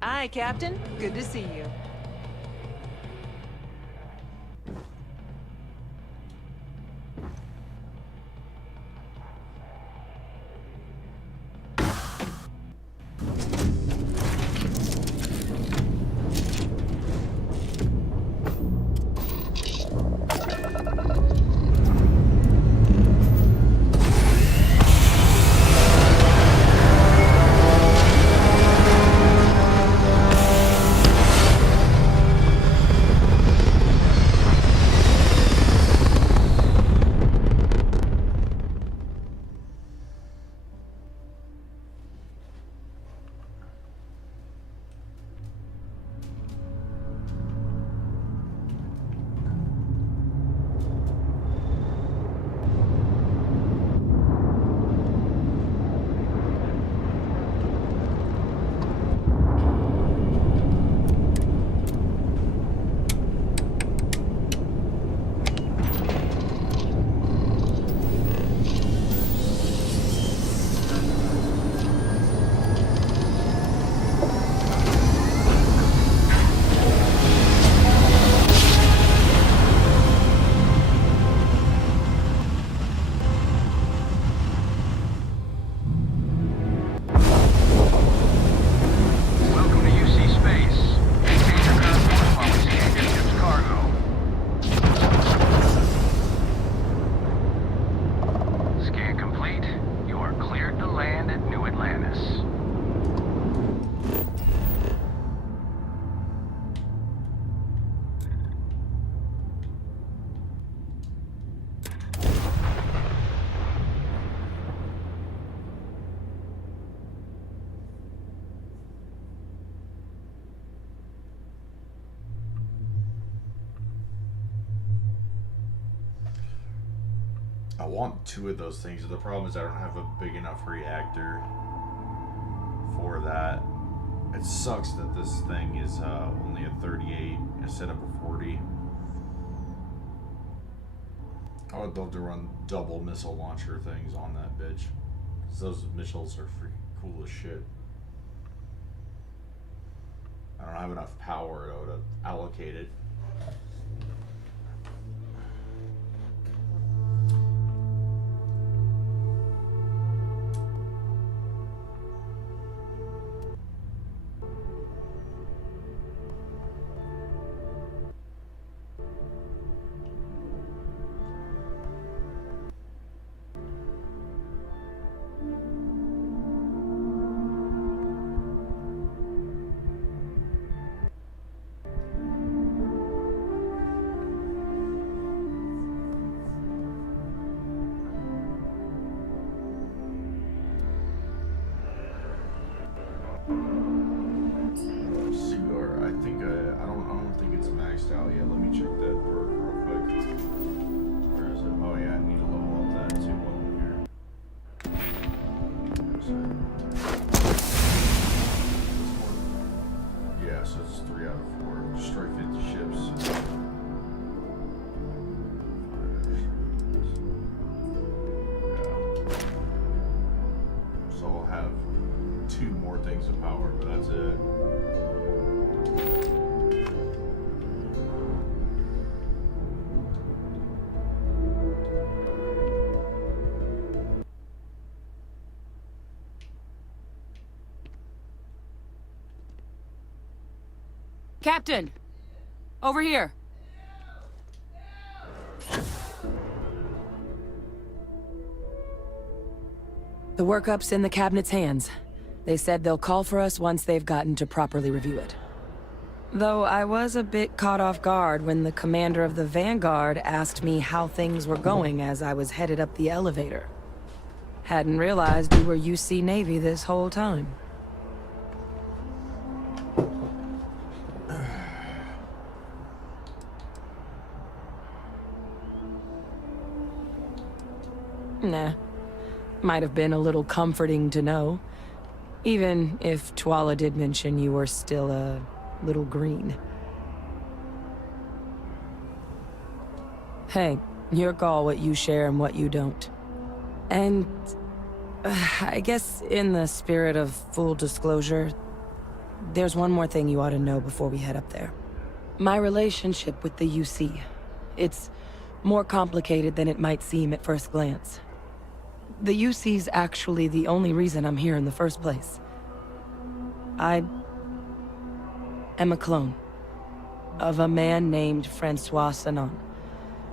Hi, Captain. Good to see you. I want 2 of those things. The problem is I don't have a big enough reactor for that. It sucks that this thing is only a 38 instead of a 40. I would love to run double missile launcher things on that bitch. 'Cause those missiles are freaking cool as shit. I don't have enough power though to allocate it. Of power, but that's it. Captain! Over here! The workup's in the cabinet's hands. They said they'll call for us once they've gotten to properly review it. Though I was a bit caught off guard when the commander of the vanguard asked me how things were going as I was headed up the elevator. Hadn't realized you were UC Navy this whole time. Nah. Might have been a little comforting to know. Even if Tuala did mention you were still a little green. Hey, your call what you share and what you don't. And I guess in the spirit of full disclosure, there's one more thing you ought to know before we head up there. My relationship with the UC. It's more complicated than it might seem at first glance. The UC's actually the only reason I'm here in the first place. I am a clone of a man named Francois Sanon,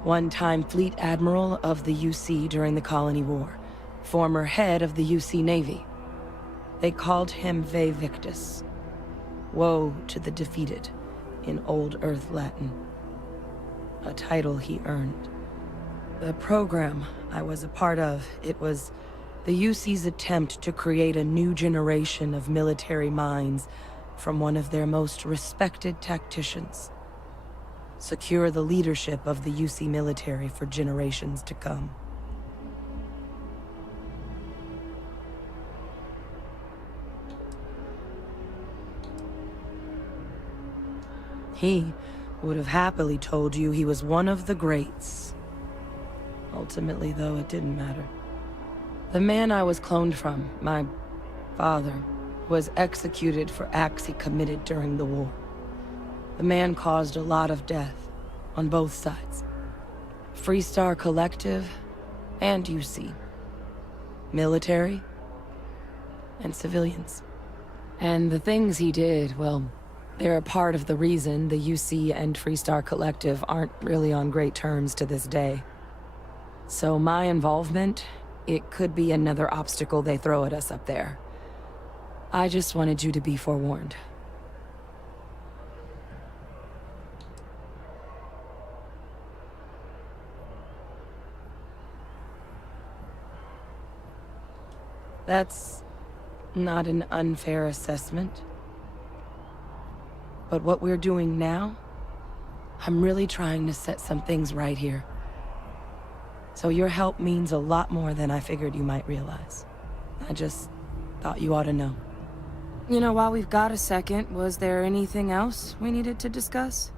one-time fleet admiral of the UC during the Colony War, former head of the UC Navy. They called him Ve Victus, woe to the defeated, in Old Earth Latin, a title he earned. The program I was a part of, it was the UC's attempt to create a new generation of military minds from one of their most respected tacticians. Secure the leadership of the UC military for generations to come. He would have happily told you he was one of the greats. Ultimately, though, it didn't matter. The man I was cloned from, my father, was executed for acts he committed during the war. The man caused a lot of death, on both sides. Freestar Collective, and UC. Military, and civilians. And the things he did, well, they're a part of the reason the UC and Freestar Collective aren't really on great terms to this day. So my involvement, it could be another obstacle they throw at us up there. I just wanted you to be forewarned. That's not an unfair assessment. But what we're doing now, I'm really trying to set some things right here. So your help means a lot more than I figured you might realize. I just thought you ought to know. You know, while we've got a second, was there anything else we needed to discuss?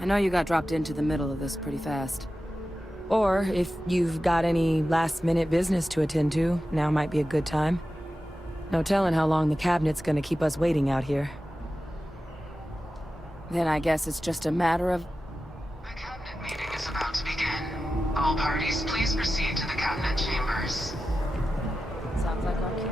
I know you got dropped into the middle of this pretty fast. Or if you've got any last-minute business to attend to, now might be a good time. No telling how long the cabinet's gonna keep us waiting out here. Then I guess it's just a matter of... The cabinet meeting is about to begin. All parties, please proceed to the cabinet chambers. Sounds like our cue.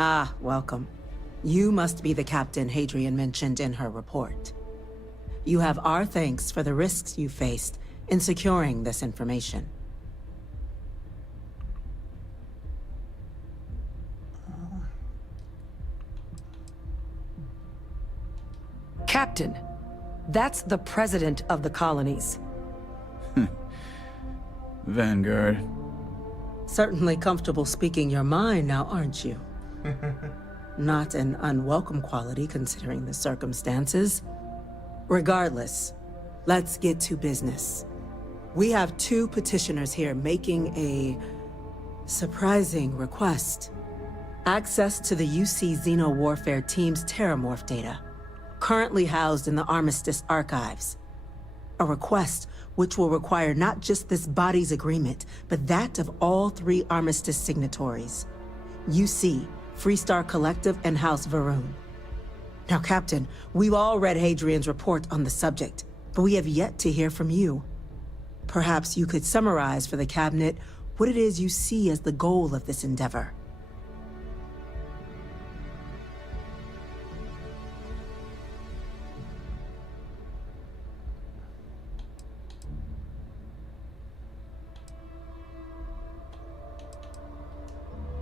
Ah, welcome. You must be the captain Hadrian mentioned in her report. You have our thanks for the risks you faced in securing this information. Captain, that's the president of the colonies. Vanguard. Certainly comfortable speaking your mind now, aren't you? Not an unwelcome quality considering the circumstances. Regardless, let's get to business. We have two petitioners here making a surprising request. Access to the UC Xeno Warfare Team's Terramorph data, currently housed in the Armistice archives. A request which will require not just this body's agreement, but that of all three Armistice signatories. UC, Freestar Collective, and House Varun. Now, Captain, we've all read Hadrian's report on the subject, but we have yet to hear from you. Perhaps you could summarize for the Cabinet what it is you see as the goal of this endeavor.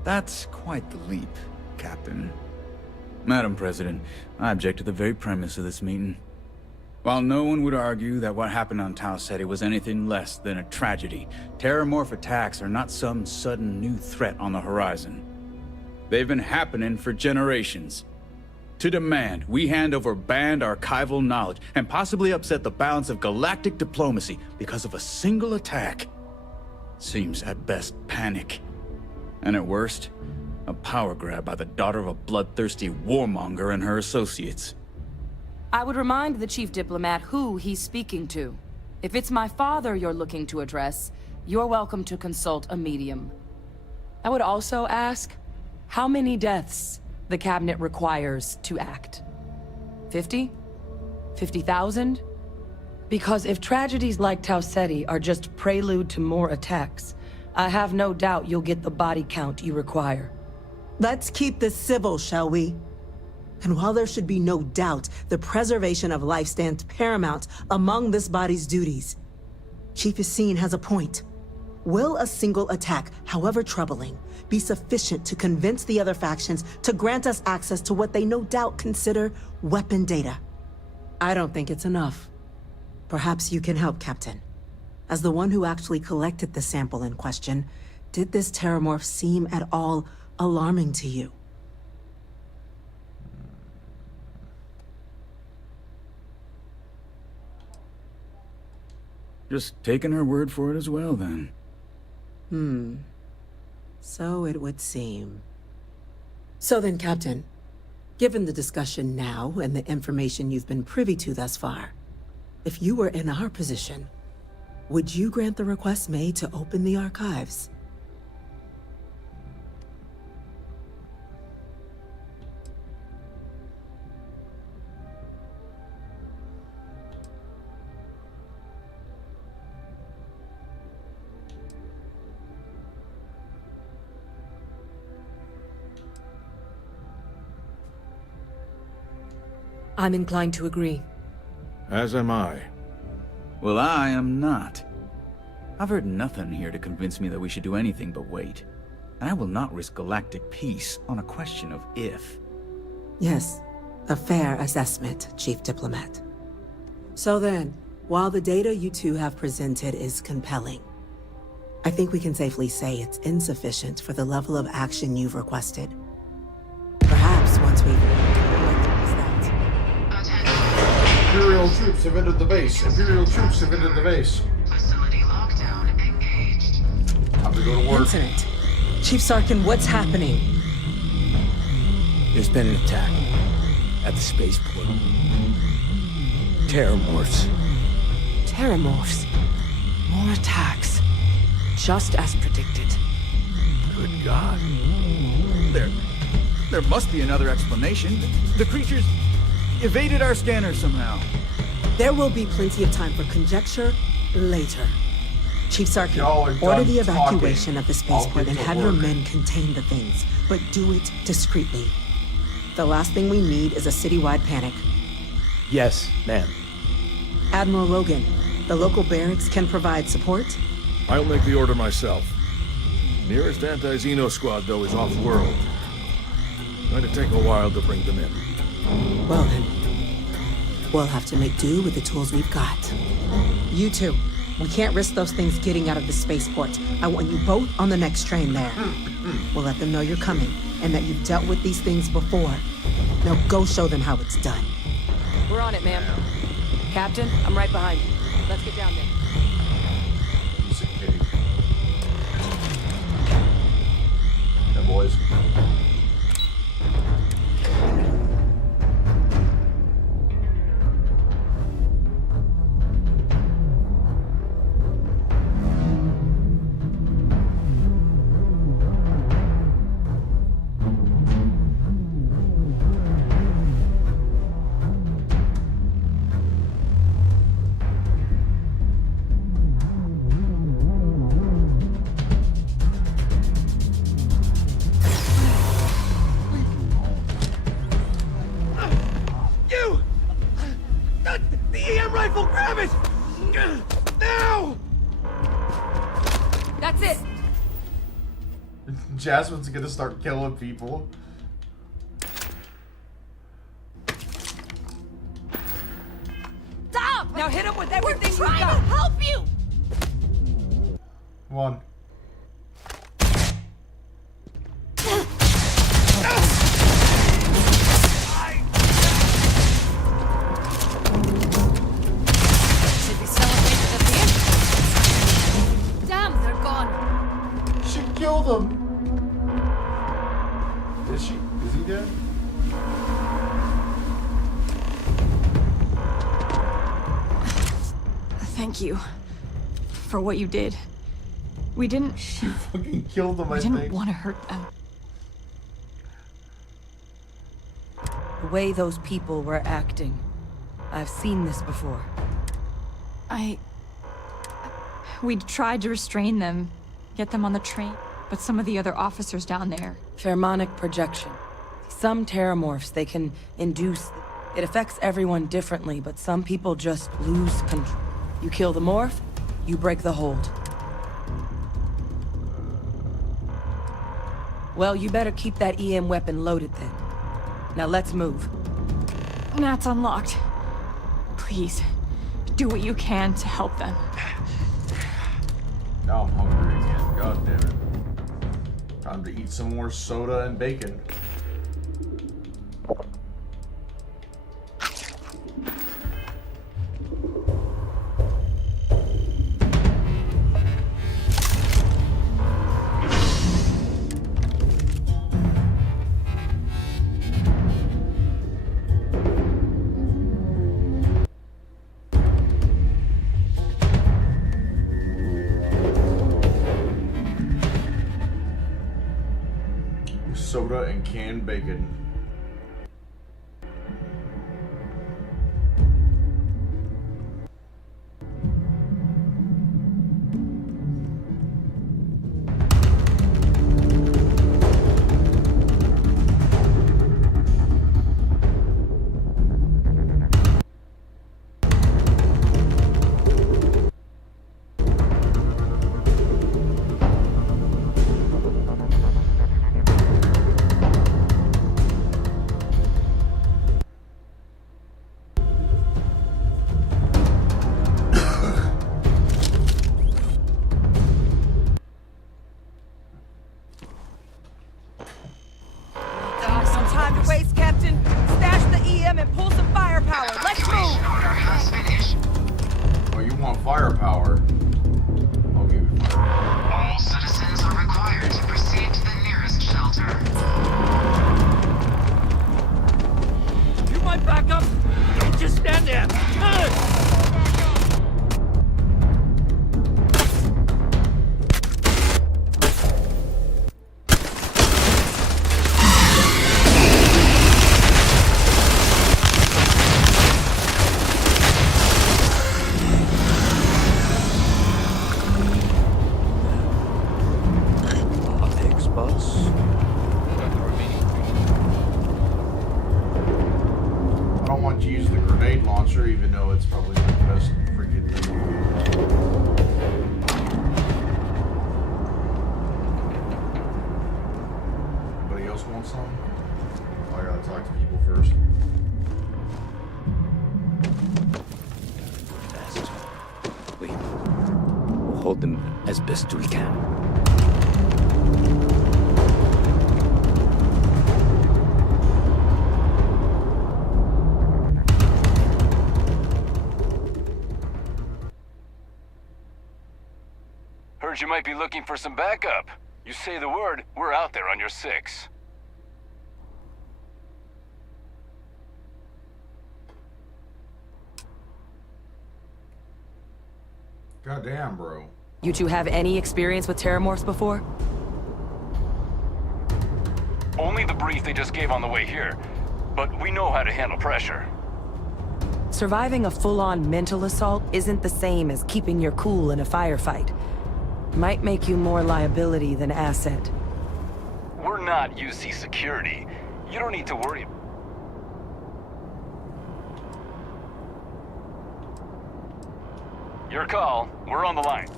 That's quite the leap, Captain. Madam President, I object to the very premise of this meeting. While no one would argue that what happened on Tau Ceti was anything less than a tragedy, Terramorph attacks are not some sudden new threat on the horizon. They've been happening for generations. To demand we hand over banned archival knowledge and possibly upset the balance of galactic diplomacy because of a single attack seems at best panic. And at worst, a power grab by the daughter of a bloodthirsty warmonger and her associates. I would remind the chief diplomat who he's speaking to. If it's my father you're looking to address, you're welcome to consult a medium. I would also ask how many deaths the cabinet requires to act. 50? 50,000? Because if tragedies like Tau Ceti are just prelude to more attacks, I have no doubt you'll get the body count you require. Let's keep this civil, shall we? And while there should be no doubt the preservation of life stands paramount among this body's duties, Chief Yassine has a point. Will a single attack, however troubling, be sufficient to convince the other factions to grant us access to what they no doubt consider weapon data? I don't think it's enough. Perhaps you can help, Captain. As the one who actually collected the sample in question, did this Terramorph seem at all alarming to you? Just taking her word for it as well, then. So it would seem. So then, Captain, given the discussion now and the information you've been privy to thus far, if you were in our position, would you grant the request made to open the archives? I'm inclined to agree. As am I. Well, I am not. I've heard nothing here to convince me that we should do anything but wait. And I will not risk galactic peace on a question of if. Yes, a fair assessment, Chief Diplomat. So then, while the data you two have presented is compelling, I think we can safely say it's insufficient for the level of action you've requested. Perhaps once we've... Imperial troops have entered the base. Imperial troops have entered the base. Facility lockdown engaged. Time to go to work. Incident. Chief Sarkin, what's happening? There's been an attack at the spaceport. Terramorphs. Terramorphs. More attacks. Just as predicted. Good God. There must be another explanation. The creatures evaded our scanner somehow. There will be plenty of time for conjecture later. Chief Sarkin, order the evacuation of the spaceport and have your men contain the things, but do it discreetly. The last thing we need is a citywide panic. Yes, ma'am. Admiral Logan, the local barracks can provide support? I'll make the order myself. Nearest anti-Xeno squad, though, is off-world. Going to take a while to bring them in. Well then, we'll have to make do with the tools we've got. You two, we can't risk those things getting out of the spaceport. I want you both on the next train there. We'll let them know you're coming, and that you've dealt with these things before. Now go show them how it's done. We're on it, ma'am. Captain, I'm right behind you. Let's get down there. Piece of cake. Yeah, boys. That's it! Jasmine's gonna start killing people. Stop! Now hit him with everything you got! We're trying to help you! Come on. Should be celebrated at the end. Damn, they're gone. She killed him. Is she? Is he dead? Thank you for what you did. We didn't. She fucking killed him, We I didn't think. want to hurt them. The way those people were acting. I've seen this before. We tried to restrain them, get them on the train, but some of the other officers down there. Pheromonic projection. Some terramorphs they can induce. It affects everyone differently, but some people just lose control. You kill the morph, you break the hold. Well, you better keep that EM weapon loaded then. Now let's move. Nat's unlocked. Please, do what you can to help them. Now I'm hungry again. God damn it. Time to eat some more soda and bacon. Soda and canned bacon. That's probably the best freaking thing. Anybody else want some? Oh, I gotta talk to people first. We'll hold them as best we can. Heard you might be looking for some backup. You say the word, we're out there on your 6. Goddamn, bro. You two have any experience with terramorphs before? Only the brief they just gave on the way here, but we know how to handle pressure. Surviving a full-on mental assault isn't the same as keeping your cool in a firefight. Might make you more liability than asset. We're not UC security. You don't need to worry. Your call. We're on the line.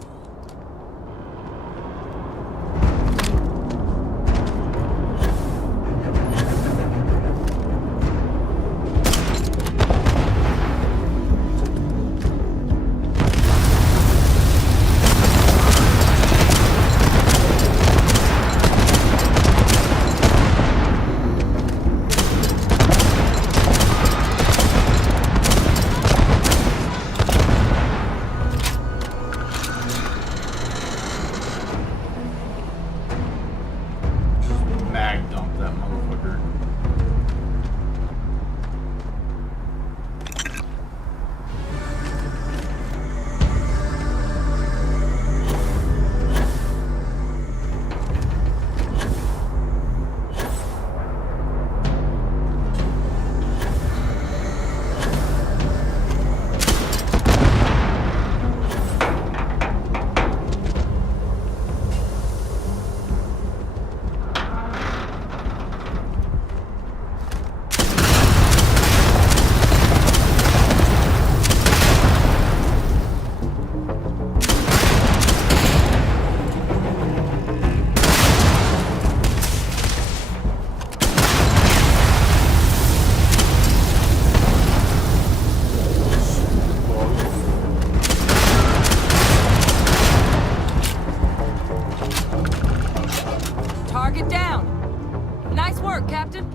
Mag dump that motherfucker. Target down. Nice work, Captain.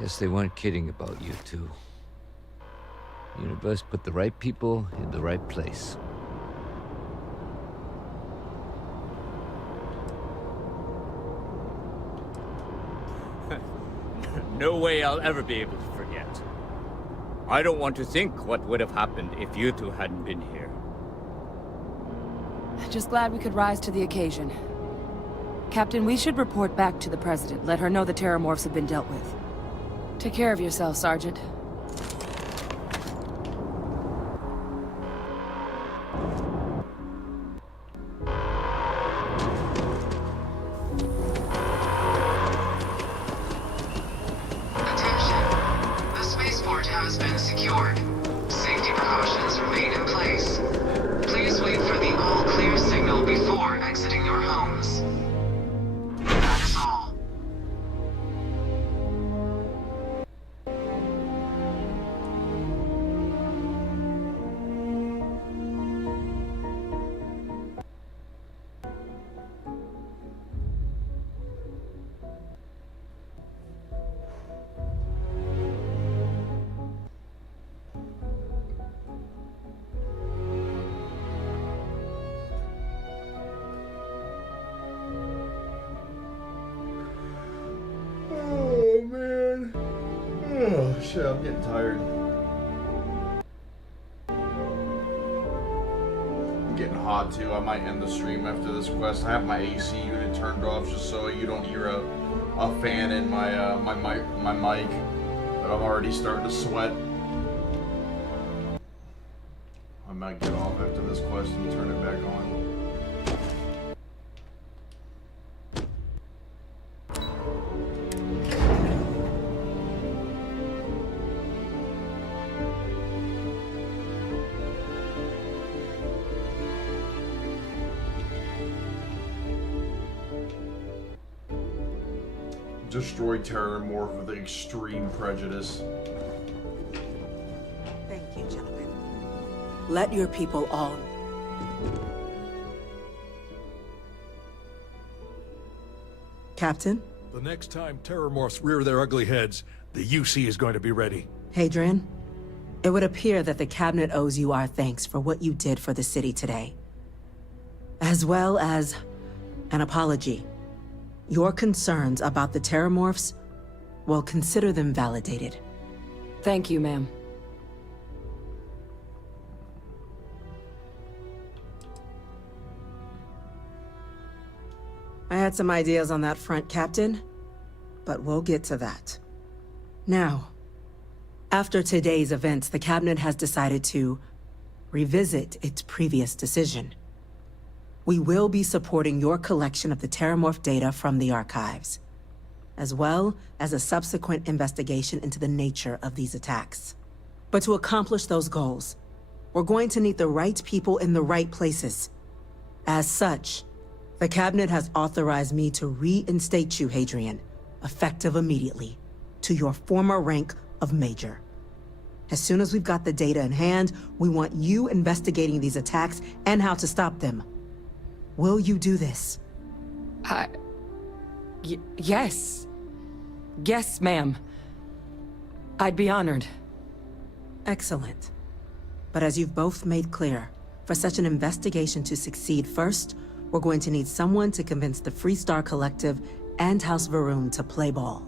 Guess they weren't kidding about you two. Universe put the right people in the right place. No way I'll ever be able to forget. I don't want to think what would have happened if you two hadn't been here. Just glad we could rise to the occasion. Captain, we should report back to the President. Let her know the terramorphs have been dealt with. Take care of yourself, Sergeant. Attention. The spaceport has been secured. Safety precautions remain in place. Please wait for the all-clear signal before exiting your homes. That is all. Shit, I'm getting tired. I'm getting hot too. I might end the stream after this quest. I have my AC unit turned off just so you don't hear a fan in my my mic. But I'm already starting to sweat. I might get off after this quest and turn it back on. Destroy Terramorph with extreme prejudice. Thank you, gentlemen. Let your people all... Captain? The next time Terramorphs rear their ugly heads, the UC is going to be ready. Hadrian, it would appear that the Cabinet owes you our thanks for what you did for the city today. As well as an apology. Your concerns about the Terramorphs, well, consider them validated. Thank you, ma'am. I had some ideas on that front, Captain, but we'll get to that. Now, after today's events, the Cabinet has decided to revisit its previous decision. We will be supporting your collection of the Terramorph data from the archives, as well as a subsequent investigation into the nature of these attacks. But to accomplish those goals, we're going to need the right people in the right places. As such, the Cabinet has authorized me to reinstate you, Hadrian, effective immediately, to your former rank of Major. As soon as we've got the data in hand, we want you investigating these attacks and how to stop them. Will you do this? Yes. Yes, ma'am. I'd be honored. Excellent. But as you've both made clear, for such an investigation to succeed, first, we're going to need someone to convince the Freestar Collective and House Varun to play ball.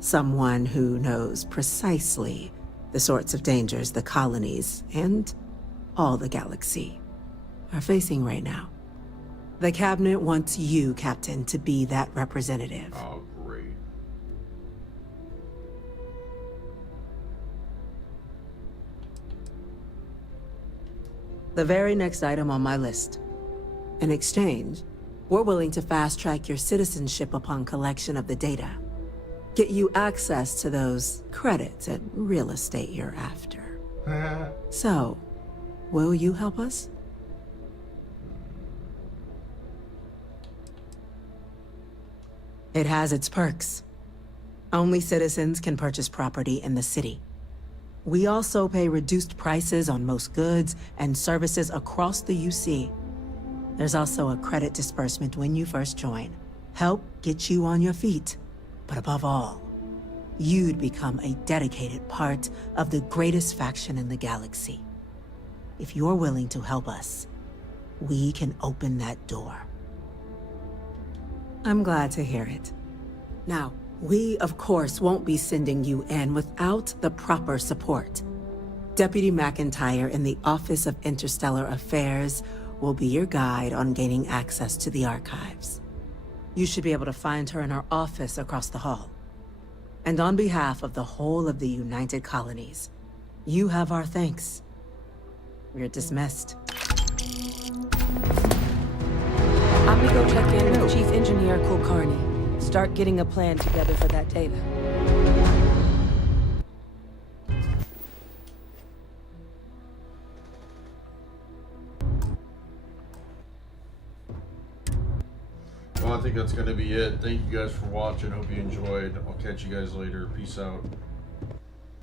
Someone who knows precisely the sorts of dangers the colonies and all the galaxy are facing right now. The Cabinet wants you, Captain, to be that representative. Oh, great. The very next item on my list. In exchange, we're willing to fast-track your citizenship upon collection of the data. Get you access to those credits and real estate you're after. So, will you help us? It has its perks. Only citizens can purchase property in the city. We also pay reduced prices on most goods and services across the UC. There's also a credit disbursement when you first join. Help get you on your feet. But above all, you'd become a dedicated part of the greatest faction in the galaxy. If you're willing to help us, we can open that door. I'm glad to hear it. Now, we, of course, won't be sending you in without the proper support. Deputy McIntyre in the Office of Interstellar Affairs will be your guide on gaining access to the archives. You should be able to find her in her office across the hall. And on behalf of the whole of the United Colonies, you have our thanks. You're dismissed. I'm gonna go check in with Chief Engineer Kulkarni. Start getting a plan together for that data. Well, I think that's going to be it. Thank you guys for watching. Hope you enjoyed. I'll catch you guys later. Peace out.